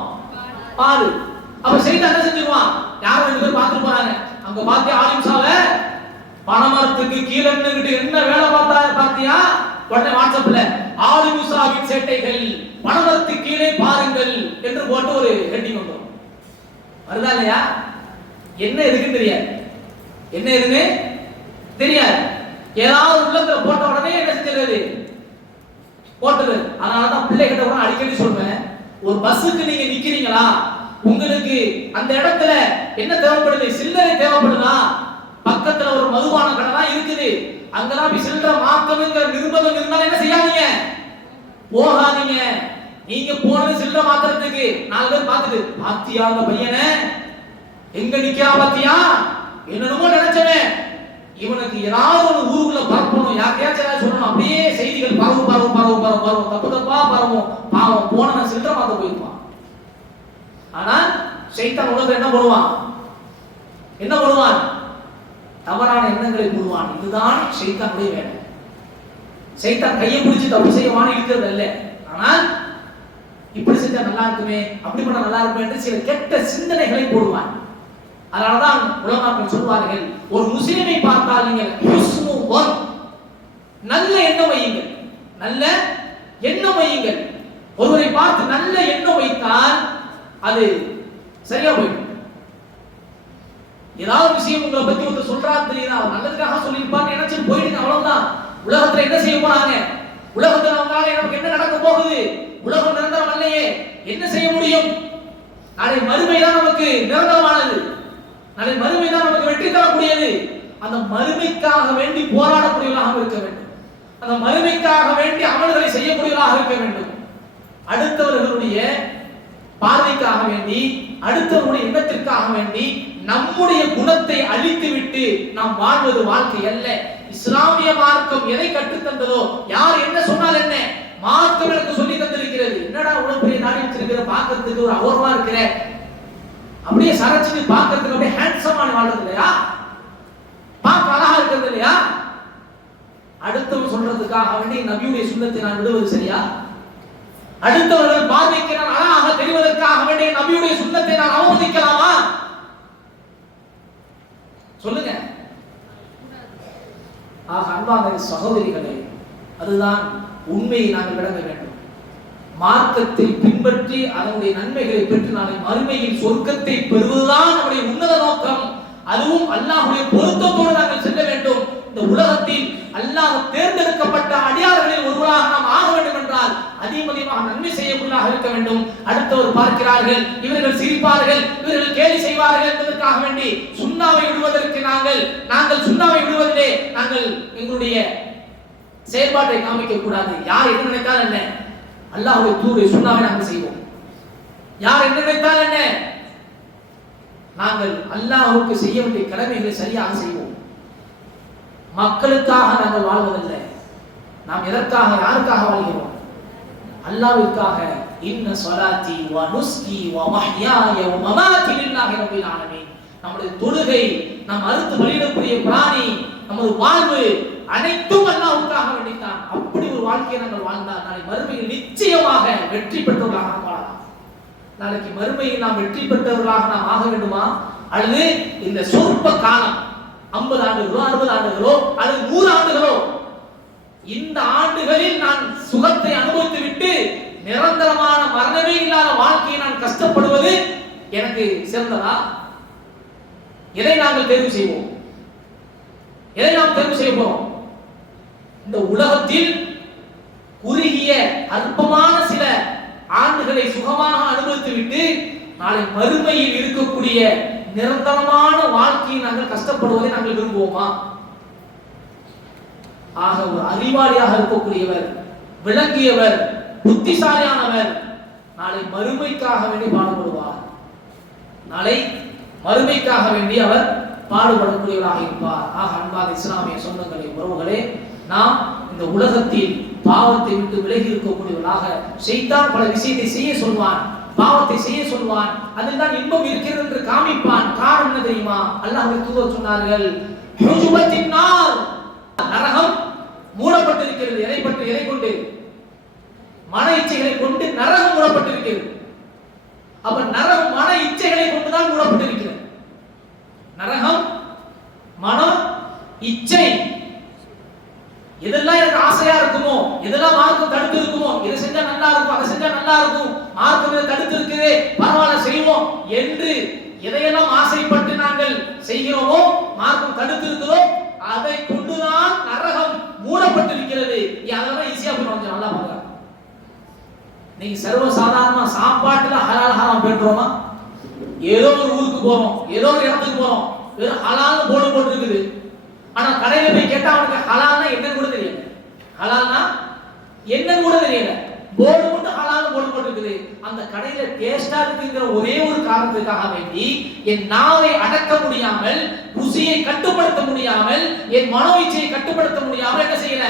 பால். அப்ப ஷைத்தான் என்ன செஞ்சிருவான்? யாரும் ரெண்டு பேர் பார்த்துட்டு போறாங்க, அங்க பாத்தியா ஆலிம்சாவ பனைமரத்துக்கு கீழே நின்னுகிட்டு என்ன வேலை பார்த்தியா? உடனே வாட்ஸ்அப்ல ஆலிமுசாவின் சேட்டைகள் பனைமரத்துக்கு கீழே பாருங்கள் என்று போட்டு ஒரு ஹெட்டிங் வந்துடும். வருதா இல்லையா? என்ன எதுக்குன்னு தெரியாது, என்ன எதுன்னு தெரியாது. ஏதாவது உள்ளத்துல போட்ட உடனே என்ன செஞ்சிருது, போட்டது. அதனாலதான் பிள்ளைகிட்ட கூட அடிக்கடி சொல்வேன், ஒரு பஸ்ஸுக்கு நீங்க நிக்கிறீங்களா, உங்களுக்கு அந்த இடத்துல என்ன தேவைப்படுது, சில்லறை தேவைப்படுதா, பக்கத்துல ஒரு மதுபான கடை தான் இருக்குது, அங்கெல்லாம் போய் சில்லறை மாத்தணுங்கிற நிர்பந்தம் இருந்தாலும் என்ன செய்யாதீங்க, போகாதீங்க. நீங்க போனது சில்லறை மாத்துறதுக்கு, 4 பேர் பார்த்துட்டு பாத்தியா அந்த பையனை எங்க நிக்கிறா பாத்தியா, என்னென்னமோ நினைச்சவன் இவனுக்கு ஏதாவது ஒரு ஊருக்குள்ள பரப்பணும், யாரையாச்சும் ஏதாவது சொல்லணும், அப்படியே செய்திகள் பரவும் பரவும் பரவும் பரவும் பரவும் தப்பு தப்பா பரவும். பாவம் போனவன் சில்லறை மாத்த போயிருப்பான். ஆனா ஷைத்தான் உலகத்துல என்ன பண்ணுவான், என்ன பண்ணுவான், தவறான எண்ணங்களை போடுவான். இதுதான் ஷைத்தானுடைய வேலை. ஷைத்தான் கையை பிடிச்சு தப்பு செய்யவான்னு இருக்கிறது அல்ல, ஆனால் இப்படி செஞ்சா நல்லா இருக்குமே, அப்படி பண்ணா நல்லா இருக்குமே என்று சில கெட்ட சிந்தனைகளை போடுவான். அதனாலதான் உலமாக்கள் சொல்வார்கள், ஒரு முஸ்லிமை பார்த்தால் நீங்கள் நல்ல எண்ணம் வையுங்கள், நல்ல எண்ணம் வையுங்கள். ஒருவரை பார்த்து நல்ல எண்ணம் வைத்தால் அது சரியா போயிடும். ஏதாவது விஷயம் உங்களை பத்தி ஒருத்தர் சொல்றாரு தெரியுதா, அவர் நல்லதுக்காக சொல்லியிருப்பான்னு நினைச்சு போயிடுங்க, அவ்வளவுதான். உலகத்துல என்ன செய்ய போறாங்க, உலகத்துல அவங்களால நமக்கு என்ன நடக்க போகுது, உலகம் நிரந்தரம் அல்லையே, என்ன செய்ய முடியும்? நாளை மறுமை தான் நமக்கு நிரந்தரமானது, நாளை மறுமை தான் நமக்கு வெற்றி தரக்கூடியது. அந்த மறுமைக்காக வேண்டி போராடக்கூடியவர்களாக இருக்க வேண்டும், அந்த மறுமைக்காக வேண்டி அமல்களை செய்யக்கூடியவர்களாக இருக்க வேண்டும். அடுத்தவர்களுடைய பார்வைக்காக வேண்டி, அடுத்தவர்களுடைய எண்ணத்திற்காக வேண்டி நம்முடைய குணத்தை அழித்துவிட்டு நாம் வாழ்வது வாழ்க்கை அல்ல. இஸ்லாமிய மார்க்கம் எதை கற்றுத் தந்ததோ, யார் என்ன சொன்னால் என்ன, மார்க்கம் எனக்கு சொல்லி தந்திருக்கிறது. என்னடா இவ்வளவு பெரிய தாடி வச்சிருக்கிற, பார்க்கிறதுக்கு ஒரு அகோரமா இருக்கிற, அப்படியே சரச்சுக்கு பார்க்கிறதுக்கு அப்படியே ஹேண்ட்ஸமான வாழ்றது இல்லையா, பார்க்க அழகா இருக்கிறது இல்லையா? அடுத்தவன் சொல்றதுக்காக வேண்டி நபியுடைய சுன்னத்தை நான் விடுவது சரியா? அடுத்தவர்கள் பார்வைக்கு நான் அழகாக தெரிவதற்காக வேண்டிய நபியுடைய சுன்னத்தை நான் அவமதிக்கலாமா? சொல்லுங்க. ஆக அன்பான சகோதரிகளே, அதுதான் உண்மையை நாங்கள் விளங்க வேண்டும். மார்க்கத்தை பின்பற்றி அதனுடைய நன்மைகளை பெற்று நாளை மறுமையில் சொர்க்கத்தை பெறுவதுதான் நம்முடைய உன்னத நோக்கம். அதுவும் அல்லாஹ்வுடைய பொருத்தத்தோடு நாங்கள் செல்ல வேண்டும். இந்த உலகத்தில் அல்லாஹ் தேர்ந்தெடுக்கப்பட்ட அடியார்களில் ஒருவராக நாம் ஆக வேண்டும் என்றால் அதிகமாக நன்மை செய்யக்கூடியவர்களாக இருக்க வேண்டும். அடுத்தவர் பார்க்கிறார்கள், இவர்கள் சிரிப்பார்கள், இவர்கள் கேலி செய்வார்கள் என்பதற்காக வேண்டி சுண்ணாவை விடுவதற்கு நாங்கள் சுண்ணாவை விடுவதிலே நாங்கள் எங்களுடைய செயல்பாட்டை காமிக்க கூடாது. யார் என்ன நினைத்தால் என்ன, அல்லாஹ்வுடைய தூதருடைய சுண்ணாவை நாங்கள் செய்வோம். யார் என்ன நினைத்தால் என்ன, நாங்கள் அல்லாஹ்வுக்கு செய்ய வேண்டிய கடமைகளை சரியாக செய்வோம். மக்களுக்காக நாங்கள் வாழ்வதில்லை. நாம் எதற்காக, யாருக்காக வாழ்கிறோம்? அல்லாஹ்விற்காக. இன்ன ஸலாத்தி வ நுஸ்கி வ மஹ்யாய வ மமாத்தி லில்லாஹி ரப்பில் ஆலமீன். நம்முடைய தொழுகை, நாம் அறுத்து பலியிடக்கூடிய பிராணி, நமது வாழ்வு அனைத்தும் அல்லாஹ்வுக்காக வேண்டித்தான். அப்படி ஒரு வாழ்க்கையை நாங்கள் வாழ்ந்தால் நாளை மறுமையில் நிச்சயமாக வெற்றி பெற்றவர்களாக வாழலாம். நாளைக்கு மறுமையில் நாம் வெற்றி பெற்றவர்களாக நாம் ஆக வேண்டுமா, அல்லது இந்த சொற்ப காலம் 50 ஆண்டுகளோ 60 ஆண்டுகளோ அல்லது 100 ஆண்டுகளோ, இந்த ஆண்டுகளில் நான் சுகத்தை அனுபவித்து விட்டு நிரந்தரமான மரணமே இல்லாத வாழ்க்கையை நான் கஷ்டப்படுவது எனக்கு சிறந்ததா? எதை நாங்கள் தேர்வு செய்வோம்? எதை நாம் தேர்வு செய்ய போறோம்? இந்த உலகத்தில் குறுகிய அற்பமான சில ஆண்டுகளை சுகமாக அனுபவித்து விட்டு நாளை மறுமையில் இருக்கக்கூடிய நிரந்தரமான வாழ்க்கையை நாங்கள் கஷ்டப்படுவதை நாங்கள் விரும்புவோமா? ஆக ஒரு அறிவாளியாக இருக்கக்கூடியவர், விளங்கியவர், புத்திசாலியானவர் நாளை மறுமைக்காக வேண்டி பாடுபடுவார். நாளை மறுமைக்காக வேண்டி அவர் பாடுபடக்கூடியவராக இருப்பார். ஆக அன்பான இஸ்லாமிய சொந்தங்களே, உறவுகளே, நாம் இந்த உலகத்தில் பாவத்தை விட்டு விலகி இருக்கக்கூடியவர்களாக, ஷைத்தான் பல விஷயத்தை செய்ய சொல்வான், பாவத்தை செய்ய சொல்வான், அதில் தான் இன்பம் இருக்கிறது என்று காமிப்பான். காரணம் என்ன தெரியுமா? அல்லாஹ்வுடைய தூதர் சொன்னார்கள், ஹுஜுபத்தின் நார், நரகம் மூடப்பட்டிருக்கிறது. எதை பற்றி? எதை கொண்டு? மன இச்சைகளை கொண்டு நரகம் மூடப்பட்டிருக்கிறது. அப்ப நரகம் மன இச்சைகளை கொண்டுதான் மூடப்பட்டிருக்கிறது. நரகம் மனம் இச்சை, எதெல்லாம் எனக்கு ஆசையா இருக்குமோ, எதெல்லாம் மார்க்கம் தடுத்து இருக்குமோ, இதை செஞ்சா நல்லா இருக்கும், அதை செஞ்சா நல்லா இருக்கும், மார்க்கம் இதை தடுத்து இருக்குது, பரவாயில்ல செய்வோம் என்று எதையெல்லாம் ஆசைப்பட்டு நாங்கள் செய்கிறோமோ, மார்க்கம் தடுத்து இருக்குதோ, அதை கொண்டுதான் நரகம் மூடப்பட்டிருக்கிறது. அதெல்லாம் ஈஸியா போய் நல்லா பாருங்க. நீங்க சர்வ சாதாரணமா சாப்பாட்டுல ஹலால் ஹராம் பேசுறோமா? ஏதோ ஒரு ஊருக்கு போறோம், ஏதோ ஒரு இடத்துக்கு போறோம், வெறும் ஹலால்னு போர்டு போட்டுருக்குது. ஆனா கடையில போய் கேட்டா அவனுக்கு ஹலால்னா என்னன்னு கூட தெரியல, ஹலால்னா என்னன்னு கூட தெரியல, போர்டு மட்டும் ஹலால்னு போர்டு போட்டுருக்குது. அந்த கடையில டேஸ்டா இருக்குங்கிற ஒரே ஒரு காரணத்துக்காக வேண்டி என் நாவை அடக்க முடியாமல், ருசியை கட்டுப்படுத்த முடியாமல், என் மனோ இச்சையை கட்டுப்படுத்த முடியாமல் என்ன செய்யல,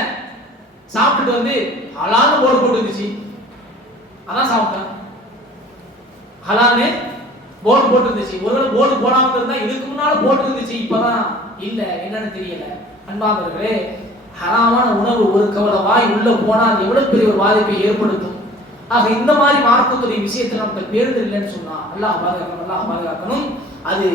சாப்பிட்டுட்டு வந்து ஹலால்னு போர்டு போட்டுருந்துச்சு, அதான் சாப்பிட்டேன். ஹலால்னு போர்டு போட்டு இருந்துச்சு. ஒருவேளை போர்டு போடாம இருந்தா இதுக்கு முன்னால போட்டு இருந்துச்சு, இப்பதான் இல்ல, என்னன்னு தெரியல. அன்பானவர்களே, ஹராமான உணவு ஒரு கவலை வாய் உள்ள போனா அது எவ்வளவு பெரிய ஒரு பாதிப்பை ஏற்படுத்தும். ஆக இந்த மாதிரி மார்க்கத்துடைய விஷயத்துல நமக்கு பேருந்து இல்லைன்னு சொன்னா அல்லாஹ் பாதுகாக்கணும். அது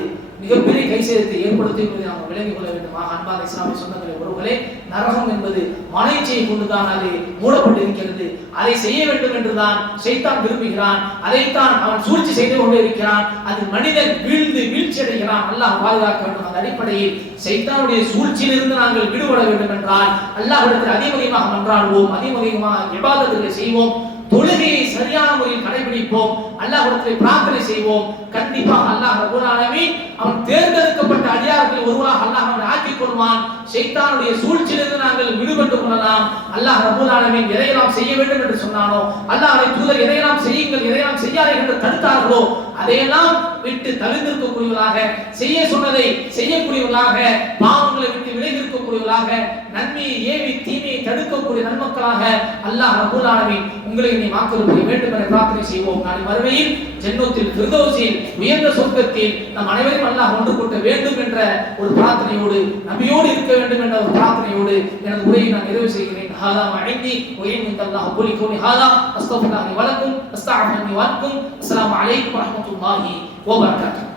மிகப்பெரிய கைசேதத்தை ஏற்படுத்தி நாம் விளங்கிக் கொள்ள வேண்டுமாக அன்பான இஸ்லாமிய சொந்தங்களே உறவுகளே, நரகம் என்பது மனைச்சியை கொண்டுதான் அது மூடப்பட்டிருக்கிறது. அதை செய்ய வேண்டும் என்றுதான் ஷைத்தான் விரும்புகிறான். அதைத்தான் அவன் சூழ்ச்சி செய்து கொண்டே இருக்கிறான். அது மனிதன் வீழ்ச்சி அடைகிறான். அல்லாஹ் பாதுகாக்க வேண்டும். அந்த அடிப்படையில் ஷைத்தானுடைய சூழ்ச்சியிலிருந்து நாங்கள் விடுபட வேண்டும் என்றால் அல்லாஹ்விடத்தில் அதிகமாக மன்றாடுவோம், அதிகமாக இபாதத்துகளை செய்வோம், தொழுகையை சரியான முறையில் கடைபிடிப்போம், அல்லாஹ்விடத்தில் பிரார்த்தனை செய்வோம். கண்டிப்பாக அல்லாஹ் ரப்பல் ஆலமீன் அவன் தேர்ந்தெடுக்கப்பட்ட அடியார்களில் ஒருவராக அல்லாஹ் அவனை ஆக்கிக் கொள்வான். ஷைத்தானுடைய சூழ்ச்சியிலிருந்து நாங்கள் விடுபட்டு கொள்ளலாம். அல்லாஹ் ரப்பல் ஆலமீன் எதையெல்லாம் செய்ய வேண்டும் என்று சொன்னானோ, அல்லாஹ்வுடைய தூதர் எதையெல்லாம் செய்யுங்கள் எதையெல்லாம் செய்யாதீர்கள் என்று தடுத்தார்களோ அதையெல்லாம் விட்டு தவிர்த்திருக்கக்கூடியவர்களாக, செய்ய சொன்னதை செய்யக்கூடியவர்களாக, பாவங்களை விட்டு விலகி இருக்கக்கூடியவர்களாக, நன்மையை ஏவி தீமையை தடுக்கக்கூடிய நன்மக்களாக அல்லாஹ் ரப்பல் ஆலமீன் உங்களை நீ வாக்குறுதி புரிய வேண்டும் என பிரார்த்தனை செய்வோம். நாளை மறுமையில் ஜன்னத்தில் ஃபிர்தௌஸில் உயர்ந்த சொர்க்கத்தில் நம் அனைவரையும் அல்லாஹ் ஒன்று கூட்ட வேண்டும் என்ற ஒரு பிரார்த்தனையோடு, நபியோடு இருக்க வேண்டும் என்ற ஒரு பிரார்த்தனையோடு எனது உரையை நான் நிறைவு செய்கிறேன். ஹாதா மஇந்தி வயின் அல்லாஹ் குலி கௌலி ஹாதா அஸ்தக்ஃபிருல்லாஹி வலக்கும் அஸ்தக்ஃபிருல்லாஹி வலக்கும். அஸ்ஸலாமு அலைக்கும் வரஹ்மத்துல்லாஹி வபரகாத்துஹு.